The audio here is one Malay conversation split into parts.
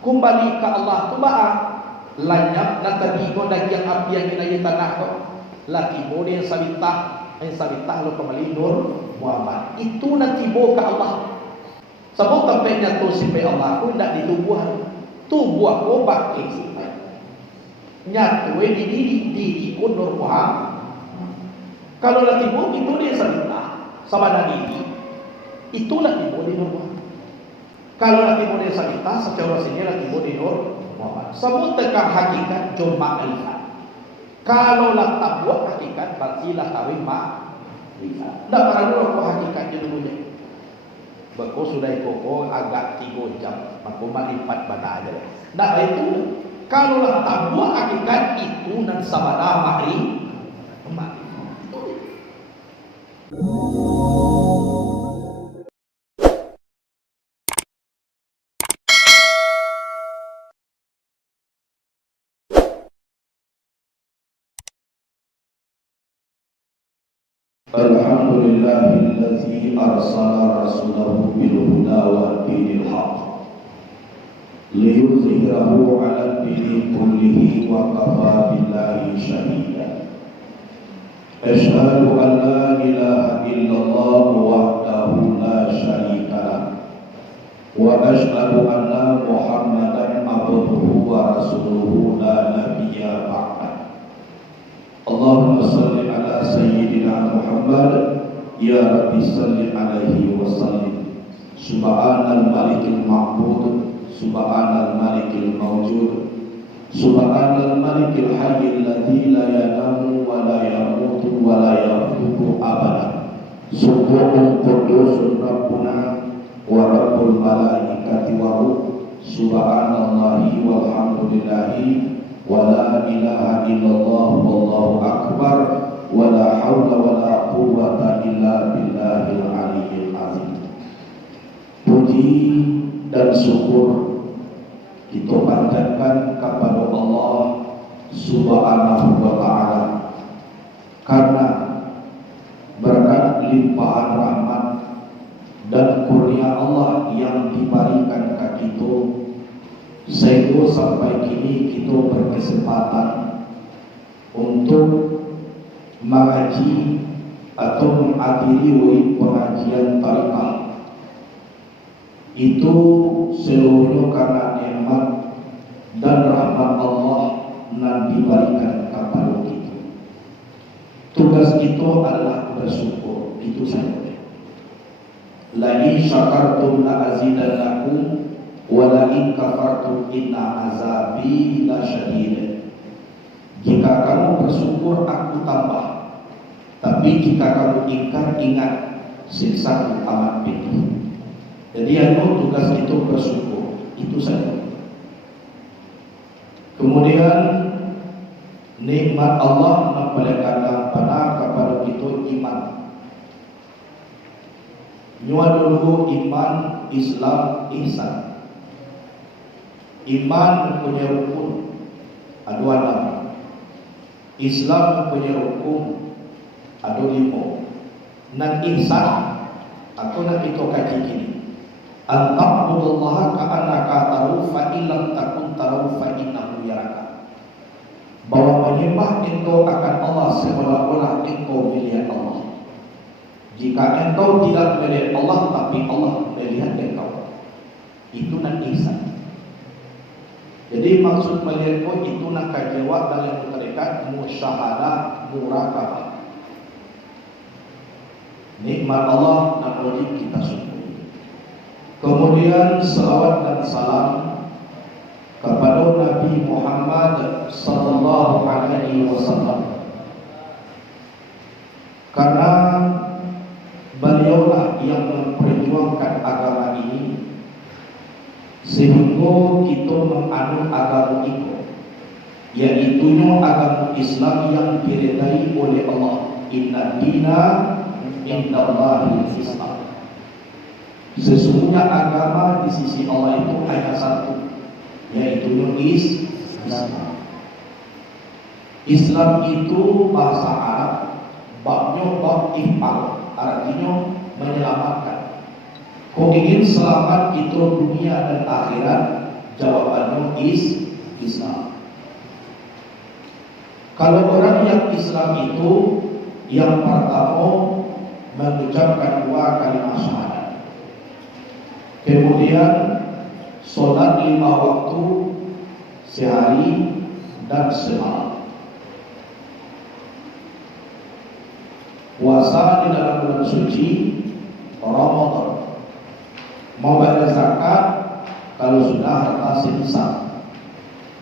kembali ke Allah tu ba'a lanyap dan terdigo lagi yang api yang kita tanah tu laki boleh yang sabitah lo kembali Nur Muhammad itu nanti bawa ke Allah sebab tempatnya tu sampai Allah tu tidak ditubuh tubuh aku pakai sampai nyatu di ikut Nur Muhammad. Kalau nanti bawa itu dia sabitah sama Nabi itulah timbul di Nur Muhammad. Kalau nanti boleh sabitah secara sini nanti boleh Nur Muhammad. Sebut teka hakikat cuma ma'rifat. Kalau lah tak buat hakikat berarti lah kawin ma'rifat. Tak perlu aku hakikat je dulunya. Bako sudah koko agak 3 jam. Maka ma'rifat bana aja. Tak itu. Kalau lah tak buat hakikat itu dan sabada ma'rifat. Alhamdulillahillazi arsala rasulahu bil huda wa dinil haq liyuzhirahu 'ala ad-dini kullihi wa kafa billahi shahida. Asyhadu an la ilaha illallah wahdahu la syarika lah wa asyhadu anna Muhammadan abduhu wa rasuluhu la nabiyya ba'da. Allahumma salli ala sayyidina Muhammad ya Rabbi salli alaihi wa sallim. Subhanal malikil ma'bud, subhanal malikil mawjud, subhanal malikil hayyil ladzi la yanamu wa la yamutu wa la yafutu abada. Subhanal qudusun rabbuna wa rabbul malaikati wa ruh. Subhanallahi walhamdulillahi wa la ilaha illallah wallahu akbar wa la hawla wa la quwwata illa billahil aliyyil azim. Puji dan syukur kita panjatkan kepada Allah Subhanahu wa ta'ala karena berkat limpahan rahmat dan kurnia Allah yang diberikan ke kita sehingga sampai kini kita berkesempatan untuk mengaji atau menghadiri pengajian tarikat. Itu seluruhnya karena nikmat dan rahmat Allah yang diberikan kepada kita. Tugas kita adalah bersyukur, itu saja. La in syakartum la azidannakum wa la in kafartum inna azabi lasyadid. Jika kamu bersyukur aku tambah, tapi jika kamu ingkar ingat siksaku amat pedih. Jadi yang tugas itu bersyukur, itu saja. Kemudian nikmat Allah memperlihatkan kepada kita iman. Nyua dulu iman, Islam, ihsan. Iman mempunyai rukun, ada 6. Islam mempunyai rukun, ada 5. Dan ihsan, aku nak itu kaji gini. An-ta'budullaha ka'annaka tarahu fa illam takun tarahu fa innahu yaraka. Bahwa menyembah engkau akan Allah seolah-olah engkau melihat Allah. Jika engkau tidak melihat Allah tapi Allah melihat engkau, itu nan ihsan. Jadi maksud melihat itu nak kajewat dalam terdekat musyahadah murakabah. Nikmat Allah dan wajib kita syukuri. Kemudian salawat dan salam kepada Nabi Muhammad sallallahu alaihi wasallam. Karena beliaulah yang memperjuangkan agama ini sehingga kita menganut agama itu, yaitu agama Islam yang diridai oleh Allah. Inna dina indallahil Islam. Sesungguhnya agama di sisi Allah itu hanya satu, yaitu Islam. Islam itu bahasa Arab, babnya bab ihfal, artinya menyelamatkan. Kau ingin selamat itu dunia dan akhirat? Jawabannya non Islam. Kalau orang yang Islam itu yang pertama mengucapkan 2 kalimat syahadat, kemudian sholat 5 waktu sehari dan semalam, puasa di dalam bulan suci Ramadan, membayar zakat kalau sudah harta sehisap,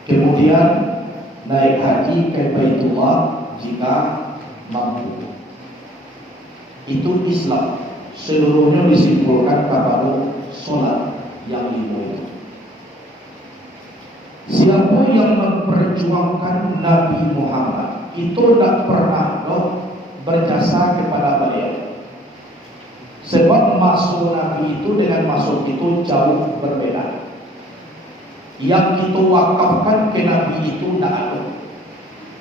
kemudian naik haji ke Baitullah jika mampu. Itu Islam. Seluruhnya disimpulkan kepada sholat yang 5 itu. Siapa yang memperjuangkan Nabi Muhammad itu tidak pernah berjasa kepada beliau. Sebab masuk Nabi itu dengan masuk itu jauh berbeda. Yang kita wakafkan ke Nabi itu tidak ada.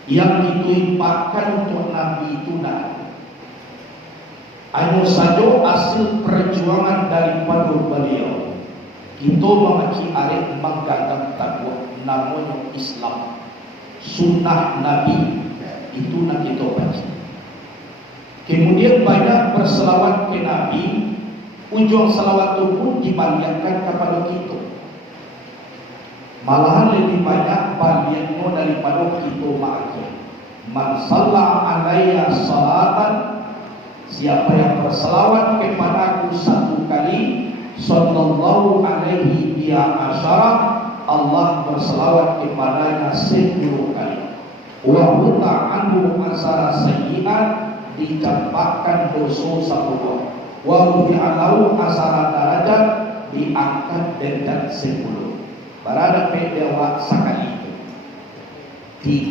Yang kita infakkan untuk Nabi itu tidak ada. Hanya saja hasil perjuangan daripada beliau. Kita memaki arif menggadang takwa namanya Islam. Sunnah Nabi itu nak kita baca. Kemudian banyak berselawat ke Nabi. Ujung selawat itu pun dibaliakan kepada kita. Malahan lebih banyak baliannya daripada kita makanya. Man shalla alayya salatan, siapa yang berselawat kepada aku 1 kali, sallallahu alaihi biya asyara, Allah berselawat kepadanya 10 kali. Wa huta anhu asara sayyi'at, dicampakkan dosa 10. Wa rufi'alahu asara darajat, diangkat derajat 10. Barada pedewa sekali itu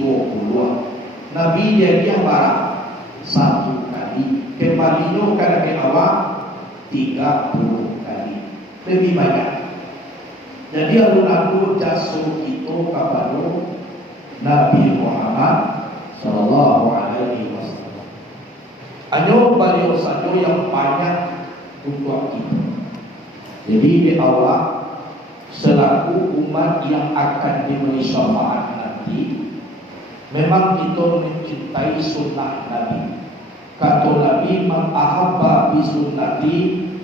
30. Nabi dia barang 1 kali, kembalinya karena ke awak 30 kali, lebih banyak. Jadi alun-alun jasuh itu kepada Nabi Muhammad Sallallahu Alaihi Wasallam. Hanya beliau saja yang banyak untuk kita. Jadi di awal selaku umat yang akan diberi syafaat nanti, memang kita mencintai sunnah Nabi. Kata Nabi, man ahabba bi sunnati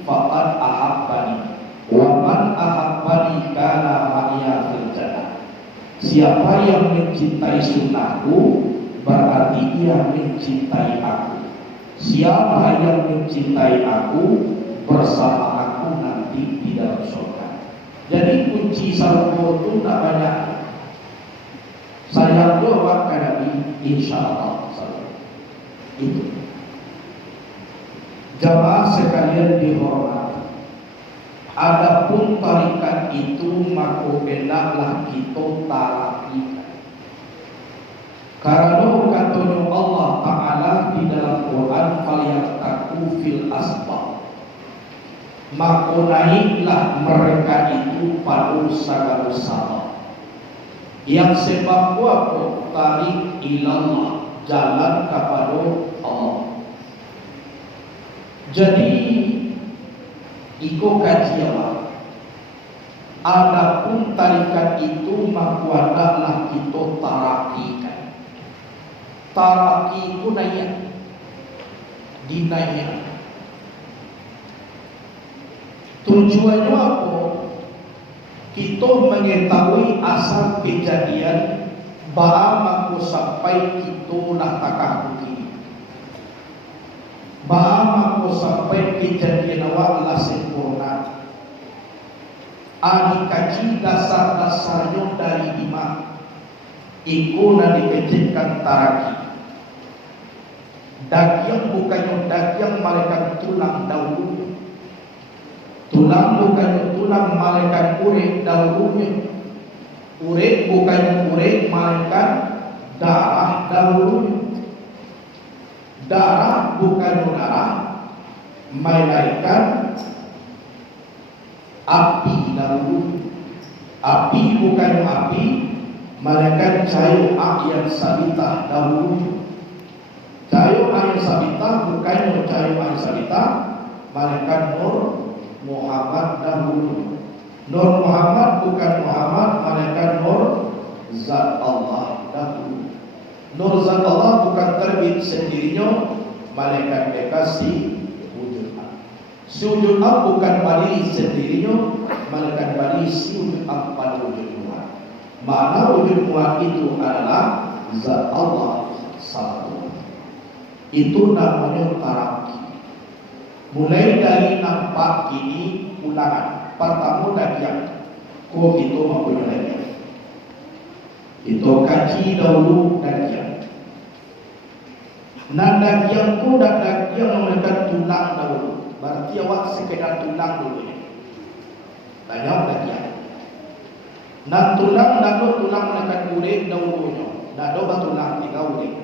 faqad ahabbani, wa man ahabbani kana ma'iya fil jannah. Siapa yang mencintai sunnahku berarti ia mencintai aku. Siapa yang mencintai aku bersama aku nanti di dalam surga. Jadi kunci surga itu tidak banyak. Saya doa ke Nabi, insyaallah itu. Jamaah sekalian dihormati. Adapun tarikat itu maka hendaklah kita tarakikan. Karena katanya Allah Ta'ala di dalam Quran, falyattaqu fil asbab, maka naiklah mereka itu pada segala sabab. Yang sebab apa? Tarik ilallah, jalan kepada Allah. Jadi iko kajian, adapun tarikat itu maka hendaklah kita tarakikan. Taraki itu naik, dinaik. Tujuannya apa? Kita mengetahui asal kejadian bahwa sampai kita nak takah begini. Bahwa sampai kejadian awal lah sempurna. Dikaji dasar-dasarnya dari iman. Iku nak dikecilkan taraki. Daging bukannya daging malaikat tulang dahulu. Tulang bukan tulang malaikat urik dahulunya. Urik bukan urik malaikat darah dahulunya. Darah bukan darah malaikat api dahulu. Api bukan api malaikat cahaya yang sabita dahulu. Cahaya yang sabita bukan cahaya yang sabita malaikat Nur Muhammad dahulu. Nur Muhammad bukan Muhammad malaikat Nur zat Allah bukan terbit sendirinya, malaikat mereka si wujud am. Si wujud am bukan bari sendirinya, malaikat bari si wujud am pada wujud Tuhan. Makna wujud Tuhan itu adalah zat Allah satu. Itu namanya taraki. Mulai dari nampak kini ulangan. Pertama dagian. Kok itu mempunyai dagian. Itu kaji dahulu dagian. Nah dagian ku dan dagian mereka tulang dahulu. Berarti awak sekedar tulang dulu. Tanya dagian. Nah tulang mereka urip dahulunya. Nah doba tulang tiga urip.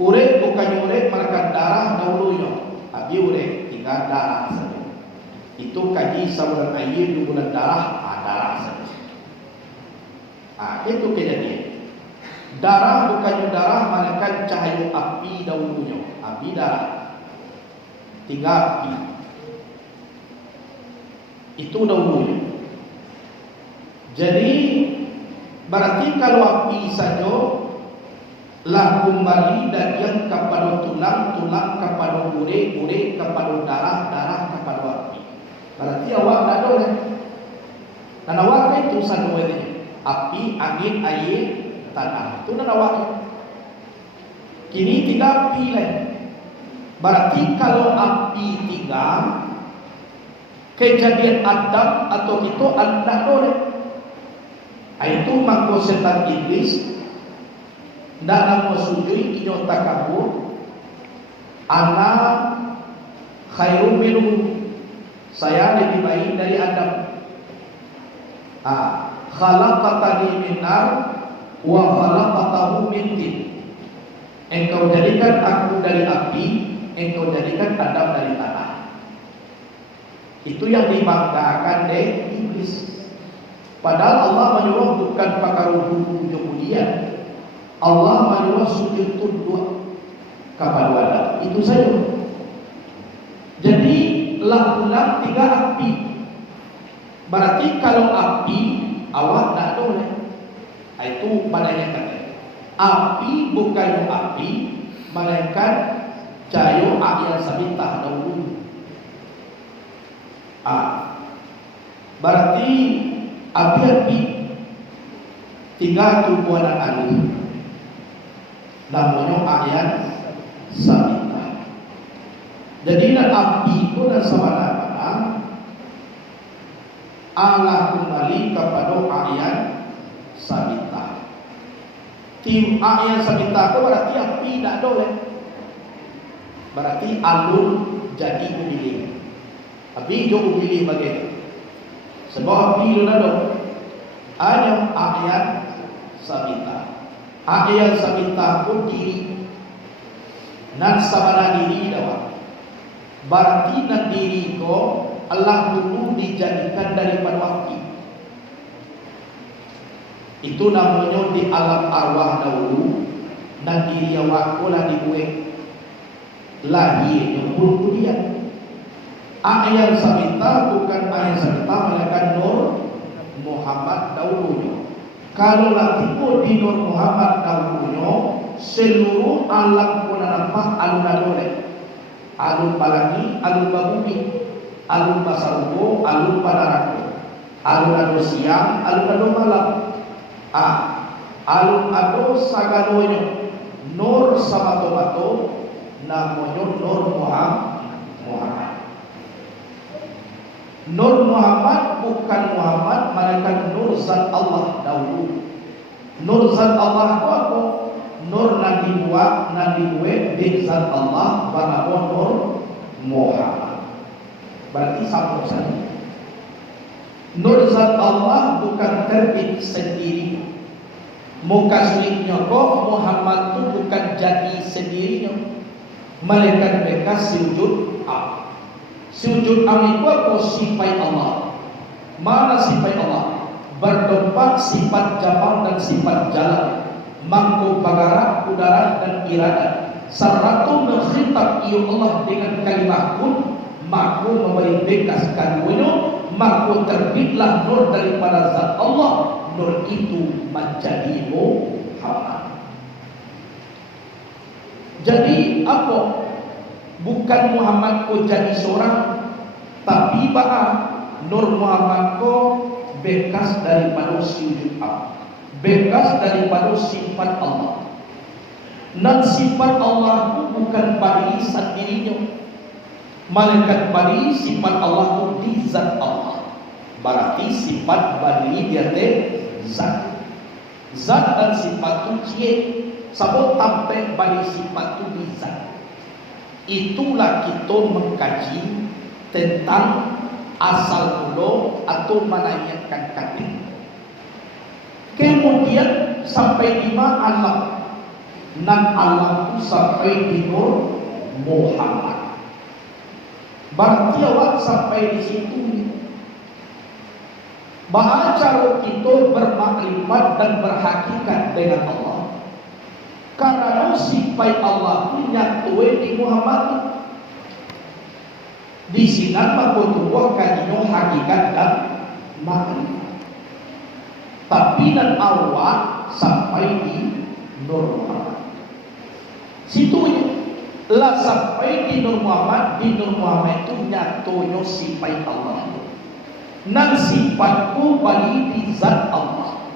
Urip bukan urip mereka darah dahulunya. Abi urip tiga darah saja. Itu kaji saluran air di bulan darah, darah saja. Itu kejadian. Darah bukan darah mereka cahaya api dahulunya. Api darah. Tiga api. Itu dahulunya. Jadi berarti kalau api saja lah kembali dagian kepada tulang, tulang kepada urip, urip kepada darah, darah kepada api. Berarti awak tak ada kan? Dan awak itu sanuwednya. Api, angin, air, tanah. Itu dan awak. Kini tiga api lain. Berarti kalau api tiga, kejadian Adam atau itu anda boleh. Itu mangko setan iblis. Dan nama sujud inyo takabur ana khairum minhu, saya lebih baik dari Adam. Khalaqatani min nar wa khalaqatahu min tin. Engkau jadikan aku dari api, engkau jadikan Adam dari tanah. Itu yang dibanggakan deh iblis. Padahal Allah menyuruh bukan pakar rububiyah. Allah menyuruh sujud tunduk kepada Allah. Itu saja. Jadi lakukan tiga api. Berarti kalau api awak tak boleh. Itu padanya kata. Api bukan api, malaikat cahaya ayat sabitah dahulu. Berarti api-api tiga tumbuhan alih. Namanya ayat sabitah. Jadi dan api itu dan semana-mana Allah kembali kepada ayat sabitah. Tim ayat sabitah itu berarti api tidak boleh. Berarti alun jadi ubili. Api itu ubili bagaimana? Sebab api itu tidak boleh. Hanya ayat sabitah. Ayat sabitah pun diri nan sabana diri dawa. Berarti nan diri ko Allah dulu dijadikan daripada api. Itu namanya di alam arwah dahulu. Dan diri awak lah dibuat lahirnya pun kemudian. Ayat sabitah bukan ayat sabitah melainkan Nur Muhammad dahulunya. Kalau lagi pun di Nur Muhammad dahulunya, seluruh alam pun nampak alun-alun. Alun palagi, alun babumi, alun pasarubo, alun padarako, alun-alun siang, alun-alun malam. Alun-alun sagalonya, Nur samato-mato, namanya Nur Muhammad. Nur Muhammad bukan Muhammad, melainkan Nur Zat Allah dahulu. Nur Zat Allah itu apa? Nur Nabi buat, Nabi buat bin Zat Allah, bernama Nur Muhammad. Berarti satu saja. Nur Zat Allah bukan terbit sendiri. Muka suliknya kok Muhammad itu bukan jadi sendirinya, melainkan mereka sujud Allah. Sujud itu apa? Sifat Allah. Mana sifat Allah? Berdompat sifat jamal dan sifat jalan, mangku pagarak, udara dan iradat. Seratu mengkhitab ia Allah dengan kalimah kun, maku memberi bekas kadunya, maku terbitlah nur daripada zat Allah. Nur itu menjadi Muhammad. Jadi apa? Bukan Muhammad ko jadi seorang, tapi Nur Muhammad ko bekas daripada sujud Allah, bekas daripada sifat Allah. Dan sifat Allah itu bukan pada sendirinya, malaikat pada sifat Allah itu di zat Allah. Berarti sifat bani dia zat. Zat dan sifat itu cie, sabot tampil bani sifat itu di zat. Itulah kita mengkaji tentang asal mula atau menanyakan kata. Kemudian sampai lima alam, dan alam itu sampai di Nur Muhammad. Berarti awak sampai di situ. Cara kita bermakrifat dan berhakikat dengan Allah, karena sifat Allah itu nyatu di Muhammad. Di sini makutuah kadino hakikat dan makrifat. Tapi dan awak sampai di Nur Muhammad. Situnya lah sampai di Nur Muhammad. Di Nur Muhammad itu nyatunya sifat Allah. Nan sifatku balik di zat Allah.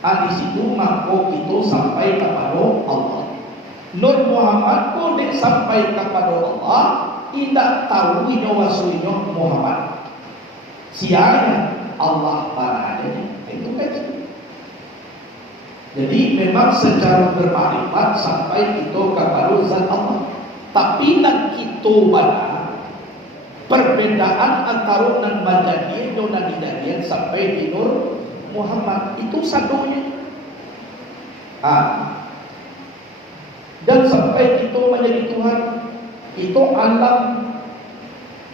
Di situ maka kita sampai kepada Allah. Nur Muhammad ko dek sampai kepada Allah, tidak tahu ini wasulinya Muhammad. Siapa Allah paradanya itu kan. Jadi memang secara bermakrifat sampai kita kepada zat Allah. Tapi nak kita pada perbedaan antara nan majadian dan hidayah sampai di Nur Muhammad itu satunya. Dan sampai kita menjadi Tuhan, itu alam,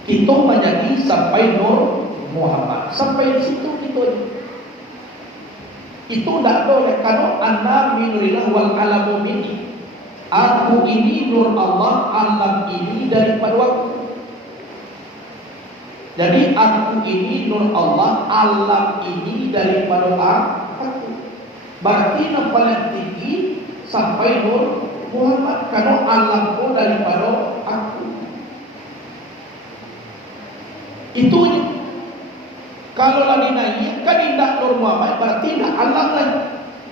kita menjadi sampai Nur Muhammad. Sampai di situ kita. Itu tidak boleh. Kalau ana minulillah wal alamu minni. Aku ini Nur Allah, alam ini daripada waktu. Jadi aku ini Nur Allah, alam ini daripada aku. Berarti yang paling tinggi sampai Nur Muhammad, karena alamku daripada aku. Itu kalau lagi naikkan indah Nur Muhammad, berarti indah alam lain.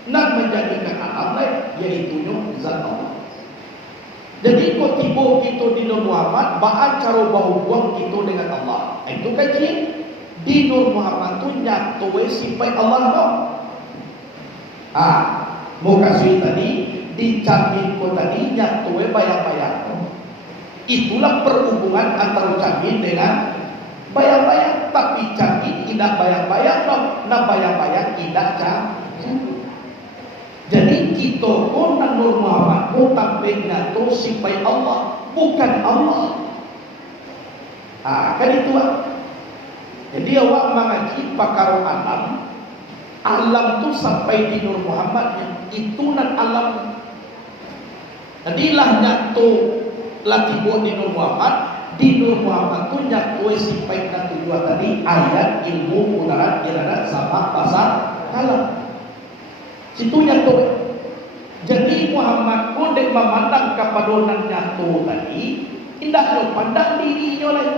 Nak menjadikan alam lain, yaitu zat Allah. Jadi kok tiba kita di Nur Muhammad, bahan cara bahu buang kita dengan Allah. Itu kaji di Nur Muhammad tu nyatu sifat Allah dong. Mau kasih tadi dicamin ko tadi nyatu bayang-bayang. Itulah perhubungan antara camin dengan bayang-bayang. Tapi camin tidak bayang-bayang dong. Nah bayang-bayang tidak camin. Jadi kita pun Nur Muhammad pun tampilnya tu sifat Allah, bukan Allah. Kan itu. Jadi awak mengaji pakar alam, alam tu sampai di Nur Muhammadnya, itu nan alam. Jadilah nyatu latibu di Nur Muhammad. Di Nur Muhammad tu nyatu sifat dan tujuan tadi ayat ilmu mudarat iradat sama pasal kalam. Situ nyatu. Jadi Muhammad pun dek memandang kepada nan nyatu tadi, indah lo pandang dirinya lah.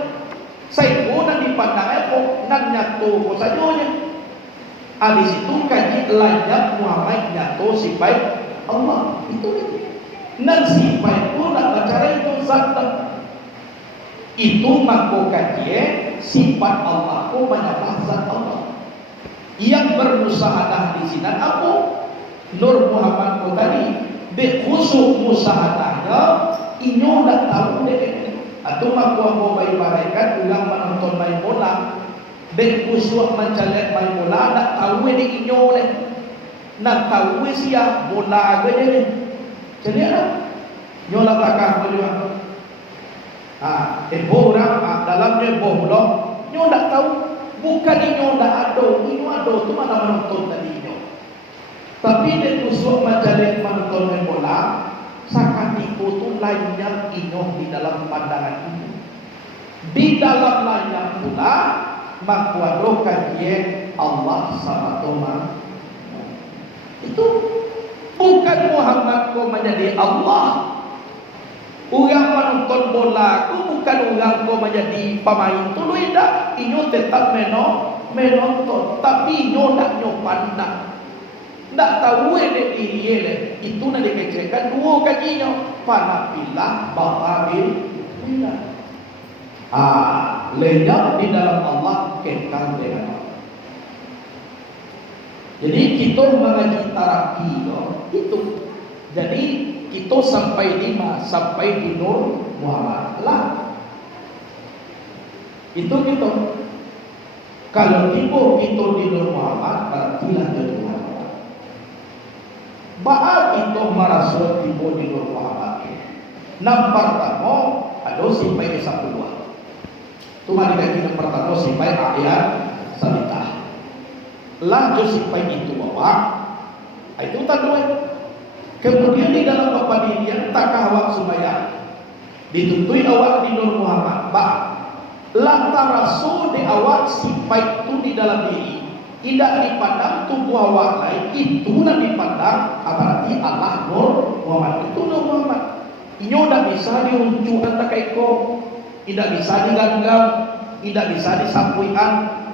Saya pun nan dipandang kok nan nyatu kok sajonya. Di situ kaji layak Muhammad nyatu sifat Allah. Itu nan sifat pun nak bicara itu zat. Itu mako kaji sifat Allah pun banyak zat Allah. Yang bermusahadah di sini apa? Nur Muhammad ko tadi bekhusus musahadahnya inyo tak tahu dek atau aku bayi malaikat ulang menonton main bola bekhusus mencalek main bola tak tahu dek inyo le nak tahu siap bola gede jadi ada nyola takah beliau orang dalamnya bola nyo tak tahu bukan inyo tak ada tu mana menonton tadi inyo. Tapi dia tusuk majalek menonton main bola, sakatiku tu lainnya inoh di dalam pandangan ini. Di dalam lainnya pula makwadokan dia Allah sama Tuhan. Itu Bukan Muhammad ko menjadi Allah. Orang menonton bola ko bukan orang ko menjadi pemain tuluy dah. Inyo tetap menonton, tapi inyo nak pandang. Ndak tahu diri ele. Itu nak dikecekan dua kajinya. Panapilah bahabil bila. Lenyap di dalam Allah kekal dengan Allah. Jadi kita mengaji terapi itu. Jadi kita sampai 5 sampai di Nur Muhammad lah. Itu kita. Kalau tiba kita di Nur Muhammad berartilah jadi Muhammad. Baal kita merasa tiba di Nur Muhammad. Nampak pertama ada simpai ke 10. Tu mari kaji yang pertama simpai ayat sabitah. Lanjut simpai itu bawa. Itu tanduk. Kemudian di dalam kepadidian takah awak sembahyang dituntui awak di Nur Muhammad. Lantar rasul di awak simpai itu di dalam diri. Tidak dipandang tubuh awak lain. Itulah dipandang berarti Allah Nur Muhammad. Itu Nur Muhammad. Ini tidak bisa diunjukkan tak iko, tidak bisa diganggam, tidak bisa disapuian.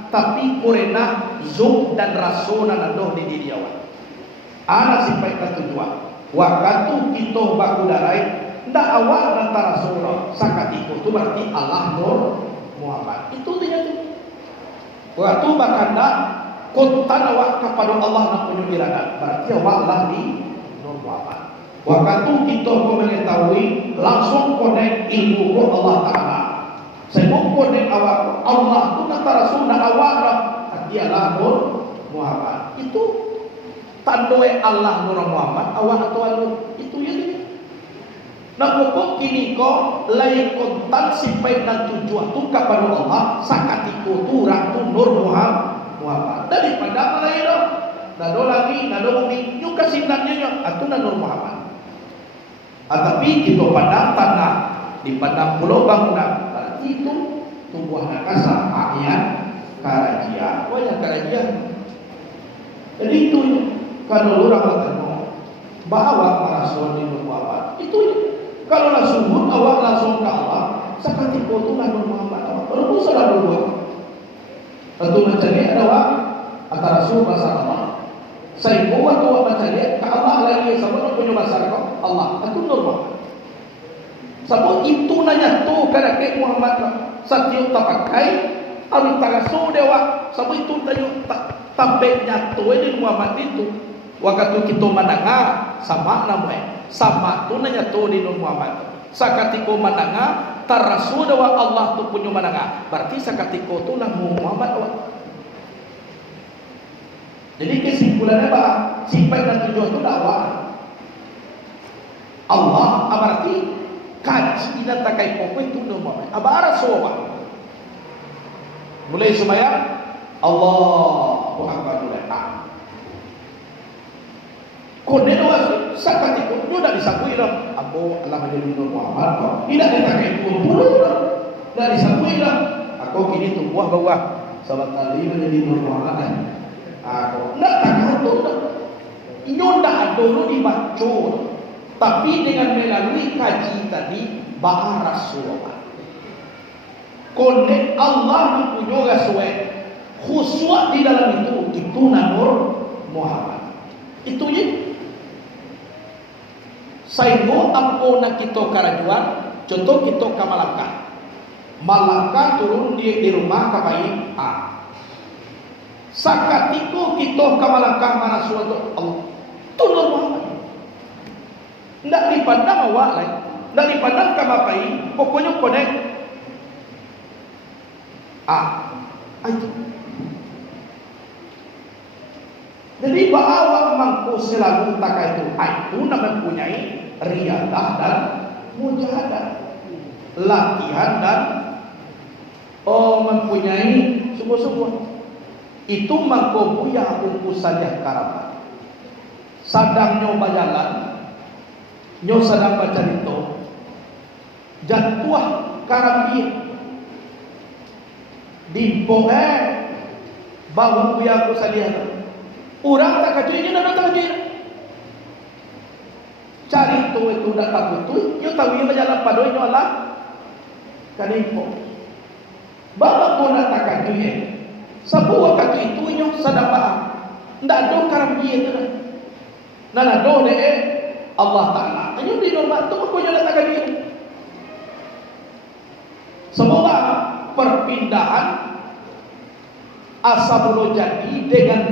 Tapi korena zuk dan rasul dan adoh di diri awak. Anak simpai ketujuan. Waktu kita baku darai, ndak awak antara surah sakat itu berarti Allah Nur Muhammad. Itu dia tu. Waktu bakanda kontan awak kepada Allah nak penyuciran, berarti awak lah di Nur Muhammad. Waktu kita mengetahui langsung connect ilmu Allah Taala. Sebab connect awak Allah tu antara surah awak dia lah Nur Muhammad. Itu tandoi Allah Nur Muhammad awak atau Allah itu ya dia. Nak pokok kini ko lain kontan simpai dan tujuan tu kepada Allah sakatiko tu ratu Nur Muhammad daripada mana itu nado lagi nado umi nyu kasinannya atu Nur Muhammad. Tapi kita pandang tanah di pandang pulau bangunan berarti itu tumbuh nakasa ayat karajia wajah karajia. Jadi itu kalau orang bertemu bahawa merasa di Nur Muhammad itu kalau langsung awak langsung ke Allah sakati itu lah Nur Muhammad awak perlu salah dua tentu macam ni awak antara Rasul bahasa Allah saya buat awak macam ni ke Allah lagi sebab punya bahasa Allah itu Nur Muhammad sebab itu nanya tu kada ke Muhammad satyo tapakai awi tagaso dewa sebab itu tanya tampaknya tu ini Muhammad itu. Waktu kita mendengar sama namanya sama tu nanya tu di Nur Muhammad. Sakatiko mendengar tarasu dewa Allah tu punya mendengar. Berarti sakatiko tu lah Muhammad awak. Jadi kesimpulannya apa? Simpai dan tujuan tu dakwah. Allah berarti kaji dan takai pokok itu Nur Muhammad. Abara soba. Mulai sembahyang Allahu Akbar dulu. Kone doa sakati ko nyo dak disakui dah. Ako Allah menjadi Nur Muhammad ko. Tidak ditakai puluh dah. Dak disakui dah. Ako kini tumbuh bawah sahabat tadi menjadi Nur Muhammad. Ako ndak takut dah. Inyo dak dulu dibaca. Tapi dengan melalui kaji tadi bahar Rasulullah. Kone Allah mempunyai rasue khusyuk di dalam itu Nur Muhammad. Itu ya. Saigo ampo nak kita karajuan, contoh kita ke Malaka turun di rumah kabai sakatiko kita ke Malaka mana suatu Allah turun Muhammad ndak dipandang awak lain ndak dipandang kamapai pokoknya connect itu. Jadi bahwa mangku selalu tak itu namanya mempunyai riadah dan mujahadah, latihan dan mempunyai sungguh-sungguh. Itu mangku buya uku saja karamat. Sadang nyoba jalan, nyo sedang baca itu, jatuh karambi di bau buya aku salihan. Orang tak kajuinya dan tak kajuinya. cari itu dah tak betul, you tahu ia berjalan pada ini Allah kanifo. Bapak pun nak takkan dia. Sebuah kata itu nyo sadapa. Ndak do karam dia tu dah. Nana do de Allah Taala. Nyo di normal tu ko nyo nak takkan dia. Semoga perpindahan asal jadi dengan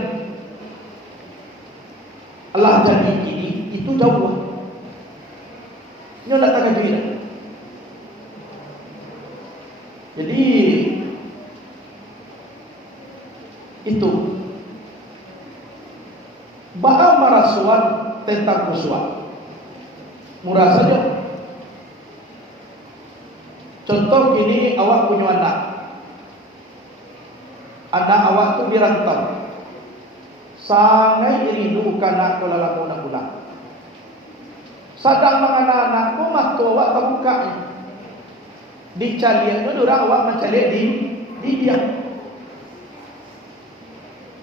Allah jadi ini itu jauh. Nyo nak takkan dia. Jadi itu ba'a marasuan tentang kuswa murah saja. Contoh gini, awak punya anak awak tu dirantau sangai rindu kanak kula lamun sadang anak-anak ko mahtu awak terbuka dicalian tu orang awak mencari di dia.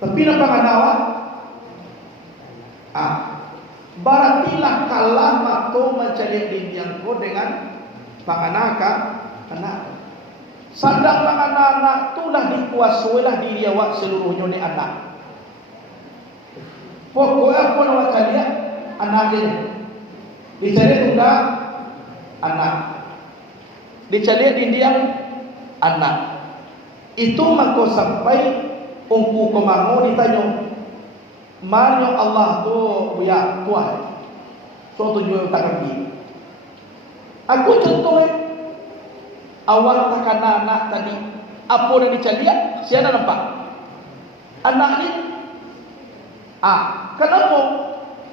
Tapi nampak anak awak berartilah kalah makto mencari di yang ko dengan panganaka anak. Sadang anak-anak tu lah dikuasai lah diri awak seluruhnya ni anak. Pokoknya pun awak cari anak dia. Dicari tunda anak. Dicari di dia anak. Itu maka sampai ungku kemangu ditanya, mana Allah tu ya Tuhan. So tunjuk tak kaki. Aku contoh awak takkan anak tadi. Apa yang dicari? Siapa nampak? Anak ni. Kenapa?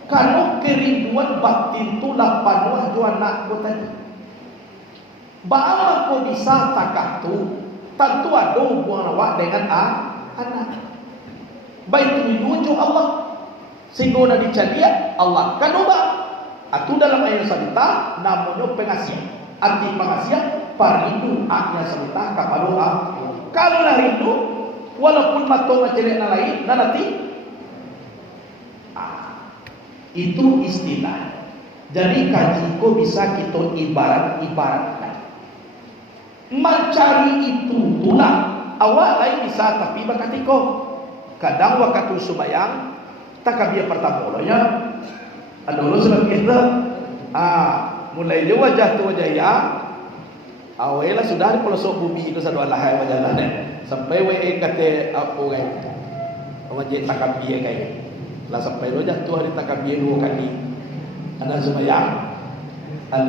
Kalau kerinduan batin tu lah panuh tu anak ku tadi. Bahawa kau bisa takah tu tentu ada hubungan awak dengan anak. Baik menuju Allah sehingga nak dicari Allah. Kan ubah. Itu dalam ayat sabita namanya pengasih. Arti pengasih perindu aknya sabita kepada Allah. Kalau nak rindu walaupun mata macam lain nanti itu istilah. Jadi kaji ko bisa kita ibaratkan. Mencari itu tulah awak lain bisa tapi bakatiko kadang waktu sumayang tak biar pertama olehnya ada lo sebab kita mulai dia wajah tu wajah ya awalnya sudah di pelosok bumi itu satu Allah yang wajah sampai we kata apa kan wajah tak biar kayak lah sampai lo jatuh hari tak biar 2 kali ada sumayang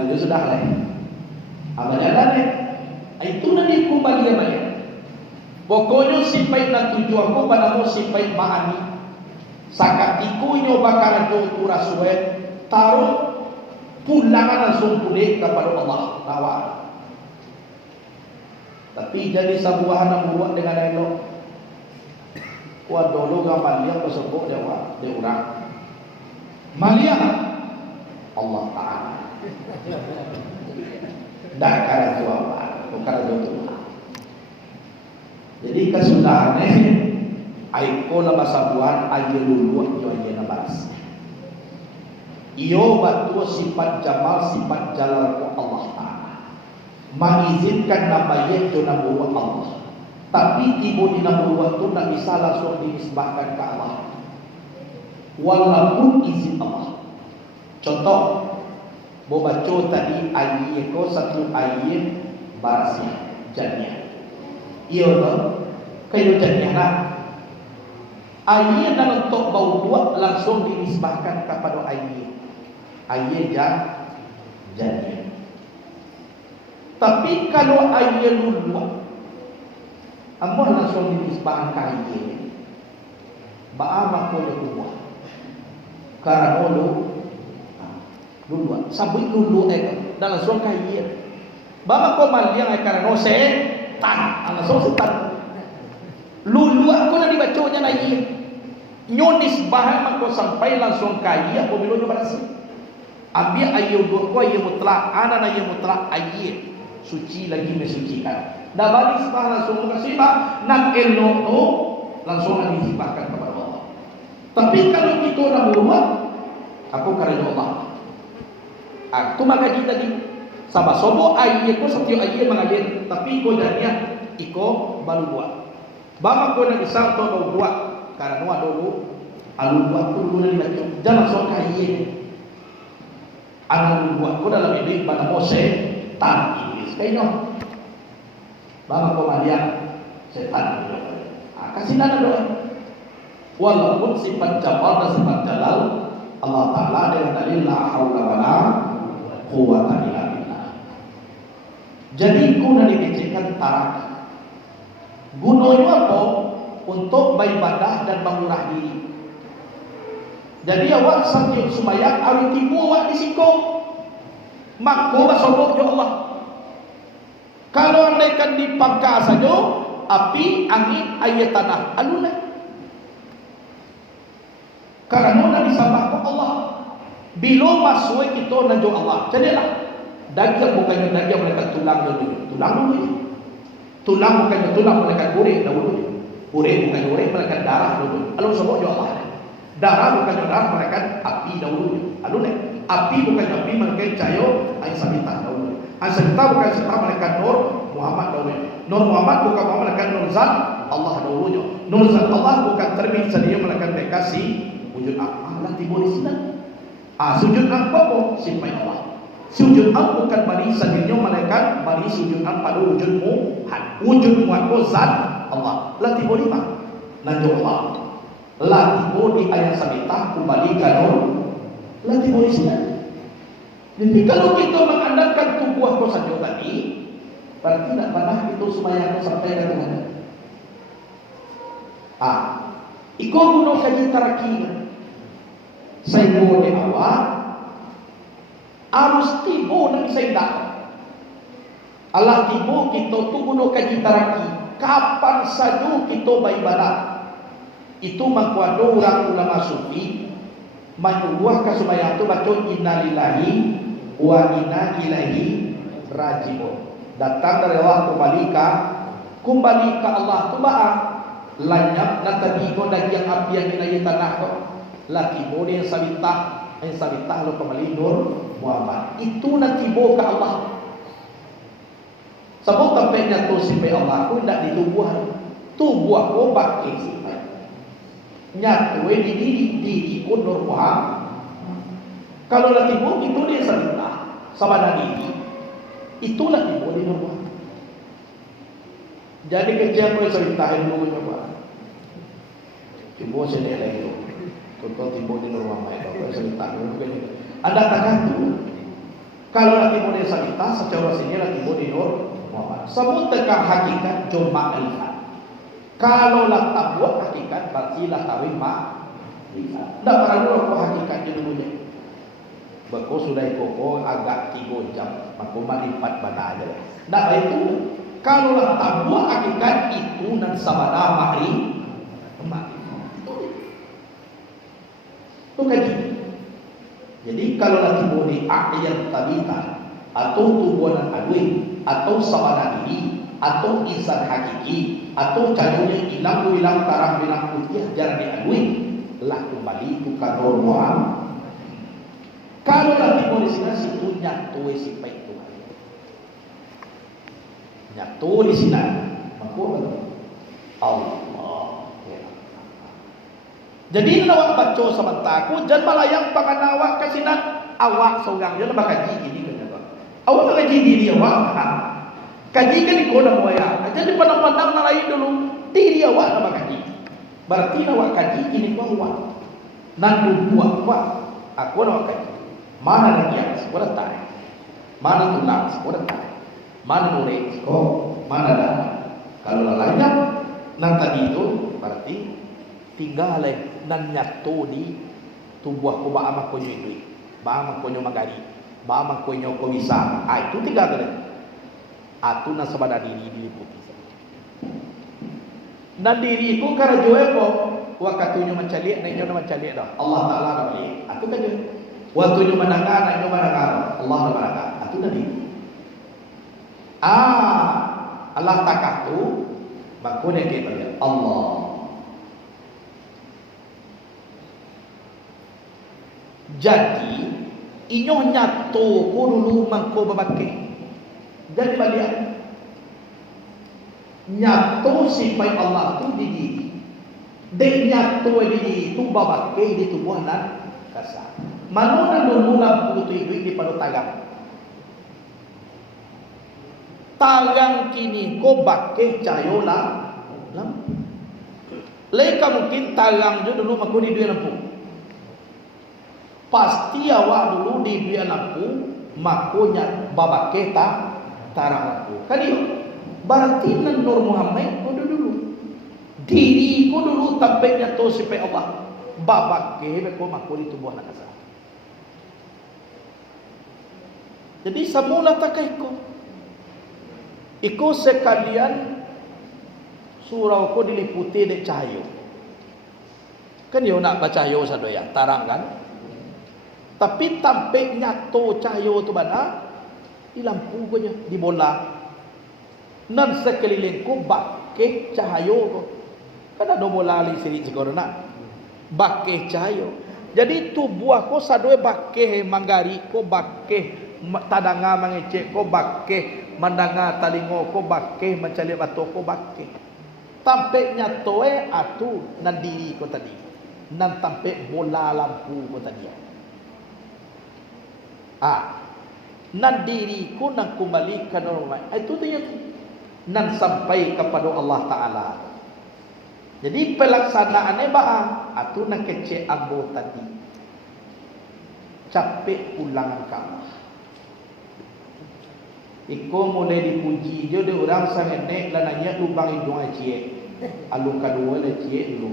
itu sudah lah amalnya lah itu nanti kembali balik. Pokoknya simpai nak tuju aku pada mo simpai maani. Sakatiku nyo bakal do turasue taruh pulangan langsung pulih kepada Allah tawa. Tapi jadi sabuah nak buat dengan elok. Kuat dulu gamal dia besok dia orang. Malia Allah Taala. Dak kara tuwa. Bukan itu. Jadi kesudahannya aiko la basabuan ayo lulu yo ayo nabas. Iyo batu sifat jamal sifat jalal Allah Taala. Mengizinkan namanya itu nabuat Allah. Tapi tiba di nabuat itu tak bisa langsung dinisbahkan ke Allah. Walaupun izin Allah. Contoh, baca tadi ayat ko satu ayat Barasnya jadinya. Iya toh, kayu jadinya nak. Ayat dalam tok bau dua langsung dinisbahkan kepada ayat. Ayat jadinya. Tapi kalau ayat lulu, amor langsung dinisbahkan ke ayat. Baama ko lulu. Karena lulu, sabut lulu dan langsung ke ayat. Bapa ko maliang ay karano setan. Ang setan. Lulu ako na dibaconya na iya. Nyonis bahan mako sampai langsung kaya ko bilonya barasi. Ambil ayo dua ko ayo mutlak, ana na ayo mutlak ayo. Suci lagi mesucikan. Dah balik bahan langsung kasih nak elok tu langsung disibahkan kepada Allah. Tapi kalau kita nak berbuat apa karena Allah? Aku magaji tadi. Sama sobo ayat ko setiap ayat mengalir, tapi ko jadinya iko baru buat. Bama ko na isang to baru buat. Karena nuwa dulu alu buat ko dulu na lagi. Jangan sok ayat. Alu buat ko dalam ini pada Mose tan Iblis. Kaino. Bama ko maliak setan. Kasih nana doa. Walaupun sifat jabal dan sifat jalal Allah Ta'ala dengan dalil la haula wala quwwata illa billah. Jadi guna dibicarakan taraki. Gunanya apa? Untuk beribadah dan mengurah diri. Jadi awak setiap sembahyang awak tipu awak disiko. Maka masobok ya Allah. Kalau andaikan dipangka saja api, angin, air tanah, alunai. Karena Nabi disambah Allah. Bila masuk kita najo Allah. Jadilah daging bukannya daging mereka tulang dulu. Tulang dulu. Tulang bukannya tulang mereka kulit dulu. Kulit bukan kulit mereka darah dulu. Lalu semua jo Allah. Darah bukannya darah mereka api dulu. Lalu api bukannya api mereka cahaya air sabita dulu. Air sabita bukan sabita mereka Nur Muhammad dulu. Nur Muhammad bukan mereka Nur Zat Allah dulu. Nur Zat Allah bukan terbit sedia mereka si sujud Allah timbul di sini. Sujud apa? Simpai Allah. Sujud bukan bari sendirinya malaikat, bari sujud pada wujudmu, wujudmu aku zat Allah. Lah timbul di mana? Nanjo Allah. Lah timbul di ayat sabita kembali ke Nur. Lah timbul di sini. Jadi kalau kita mengandalkan tubuh aku saja tadi, berarti tidak pernah itu sembahyang sampai ke Tuhan. Iko guna kaji taraki. Saya boleh awak harus tiba dan saya Allah tiba kita tu guna kaji taraki. Kapan saja kita beribadah. Itu mengkuado orang ulama sufi menyuruh ke sembahyang tu baca inna lillahi wa inna ilaihi rajiun. Datang dari Allah kembali ke Allah tu ba'a lanyap dan tadi ko daging api yang inay tanah ko laki mo yang sabita lo kembali Nur Muhammad itu nanti bo ke Allah sebab tampaknya tu simpai Allah ko tidak ditubuh tubuh ko bakit simpai nyatu diri ko Nur Muhammad kalau nanti bo itu dia sabita sama diri itu nanti bo di Nur Muhammad. Jadi kerja ko sabitahin mo ko ba timbul sini lagi tu. Contoh timbul di rumah mai tu. Cerita dulu begini. Anda takkan tu. Kalau nak timbul di cerita, secara sini nak timbul di Nur Muhammad. Sebut tentang hakikat jumlah alifat. Kalau lah tak buat hakikat, berarti lah kawin mak. Tak perlu aku hakikatnya dulunya. Bako sudah ikut agak 3 jam. Maka malifat bana aja. Nah itu. Kalau lah tak buat hakikat itu dan sabada mahri. Itu kaji. Jadi kalau lagi boleh ayat tabitan atau tubuhan adui atau sabana diri atau insan hakiki atau cajunya hilang tarah bilang putih jarang diadui lah kembali bukan normal. Kalau lagi boleh sini situ nyatu siapa itu nyatu di sini maka Allah. Jadi nawak baca sebentar aku jangan malayang panganawak kasinan awak seorang dia nak kaji gini kan apa. Awak nak kaji diri awak. Kaji kan ikut nak moya. Jadi pandang-pandang nak lain dulu diri awak nak kaji. Berarti nawak kaji ini kau awak. Nandu buat awak. Aku nak kaji. Mana rakyat sekolah tarik. Mana tulang sekolah tarik. Mana murid sekolah. Mana dah. Kalau lainnya nang tadi itu berarti tinggal nan nyatu di tubuh ko ba ama ko duit ba ama ko magari ba ama ko bisa itu tinggal tadi atu na sabada diri diliputi nan diri ko kara joe ko wakatunya mencalik na inyo na mencalik dah Allah taala na balik atu kan waktunya menanggar na inyo menanggar Allah na menanggar atu na diri Allah takatu makone ke Allah. Jadi Inyo nyato ko dulu mangko babake. Dan balik nyato sifat Allah tu di diri. Dek nyato di diri tu babake di tubuh nan kasar. Mano na lumulang puto ibig di pano tagang. Tagang kini ko bake cayo lah lampu. Leka mungkin tagang jo dulu mako di dua lampu. Pasti awak dulu di dua lampu makonya babake tarang lampu. Kali berarti nan Nur Muhammad ko dulu. Diri ko dulu tampaknya to sipai Allah. Babake ko mako di tubuh nak kasar. Jadi semula takai ko. Iko sekalian surau ko diliputi de cahaya. Kan yo nak baca cahaya sadoya, tarang kan? Tapi tampik nyato cahaya tu mana? Di lampu ko nya, di bola. Nan sekeliling ko bakeh cahaya ko. Kan ada bola li sini corona. Bakeh cahaya. Jadi tubuh ko sadoe bakeh manggari ko bakeh tadanga mangecek ko bakeh mandanga talingo ko bakke mencari batu ko bakke tampeknya toe atu nan diri ko tadi nan tampek bola lampu ko tadi nan diri ko nan kembali ke normal itu dia nan sampai kepada Allah Taala. Jadi pelaksanaannya bah atu nan kecek ambo tadi capek ulangan kamu. Iko mulai dipuji je dia orang sangenek dan nanya lubang hidung aja. Alung kedua le cie dulu.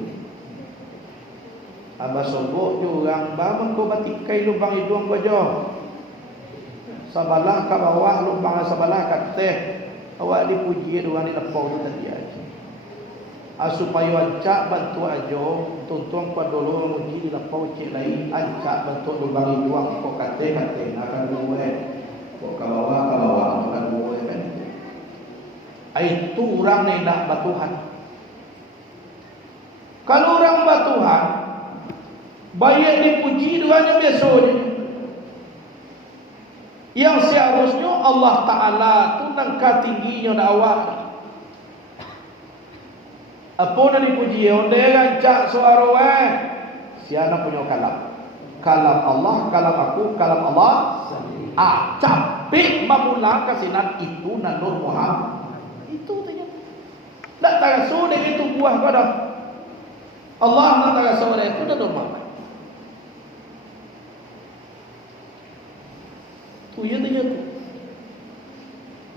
Abah sobok je orang bang ko batikai lubang hidung ko jo. Sabalah ka bawah lubang sabalah ka teh. Awak dipuji dia orang ni lepau tu tadi aja. Supaya ancak bantu ajo tuntun ko dulu muji di lepau cik lain ancak bantu lubang hidung ko kate akan dua. Kok ka bawah bukan boleh kan? Itu orang ni nak batuhan. Kalau orang batuhan, baik dipuji duanya biasanya. Yang seharusnya Allah Taala tu nangka tingginya dakwah. Apa nak dipuji? Onde rancak suara siapa punya kalam? Kalam Allah, kalam aku, kalam Allah. Capek memula kasinan itu nan Nur Muhammad. Itu tanya. Tak tarasu dengan itu buah kau dah. Allah nak tarasu dengan itu dah Nur Muhammad. Tu ya tanya tu.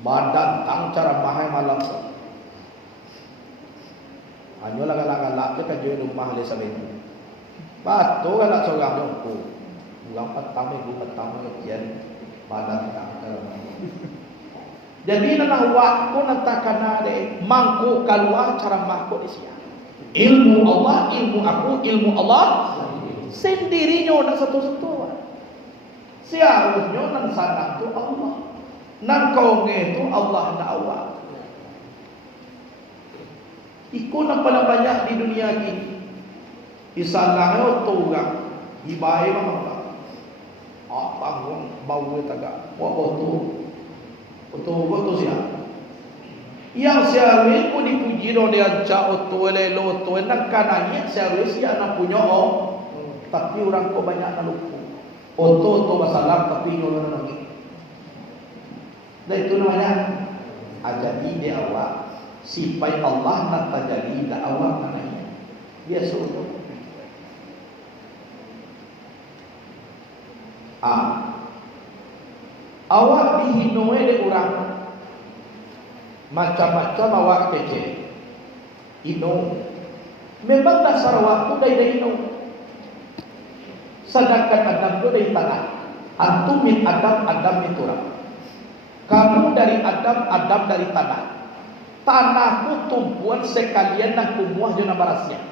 Badan tang cara mahai malam. Hanya laga-laga je kan jual rumah le sampai. Batu kan seorang jongko. Ulang pertama kian badan tak. Jadi nana waktu nantakana de mangku keluar cara makku di sia. Ilmu Allah, ilmu aku, ilmu Allah sendirinya nak satu-satu. Seharusnya nan sadar tu Allah. Nan kau itu Allah nak awak. Ikut nampak banyak di dunia ini. Isalahnya tu orang ibai mah. Bangun bau tagak. Betul siapa? Yang seharusnya pun dipuji dong dia cak oto lelo oto nak kananya seharusnya anak punya tapi orang kok banyak nak lupa. Oto masalah tapi orang lagi. Dan itu namanya ajadi di awak sifat Allah nak terjadi di awak kananya. Dia suruh. Awak dihinoi de orang macam-macam awak kecil. Ino memang dasar awak tu dari ino. Sedangkan Adam tu dari tanah. Antum min Adam, Adam min turab. Kamu dari Adam, Adam dari tanah. Tanahku tumpuan sekalian nak kumuah jona barasnya.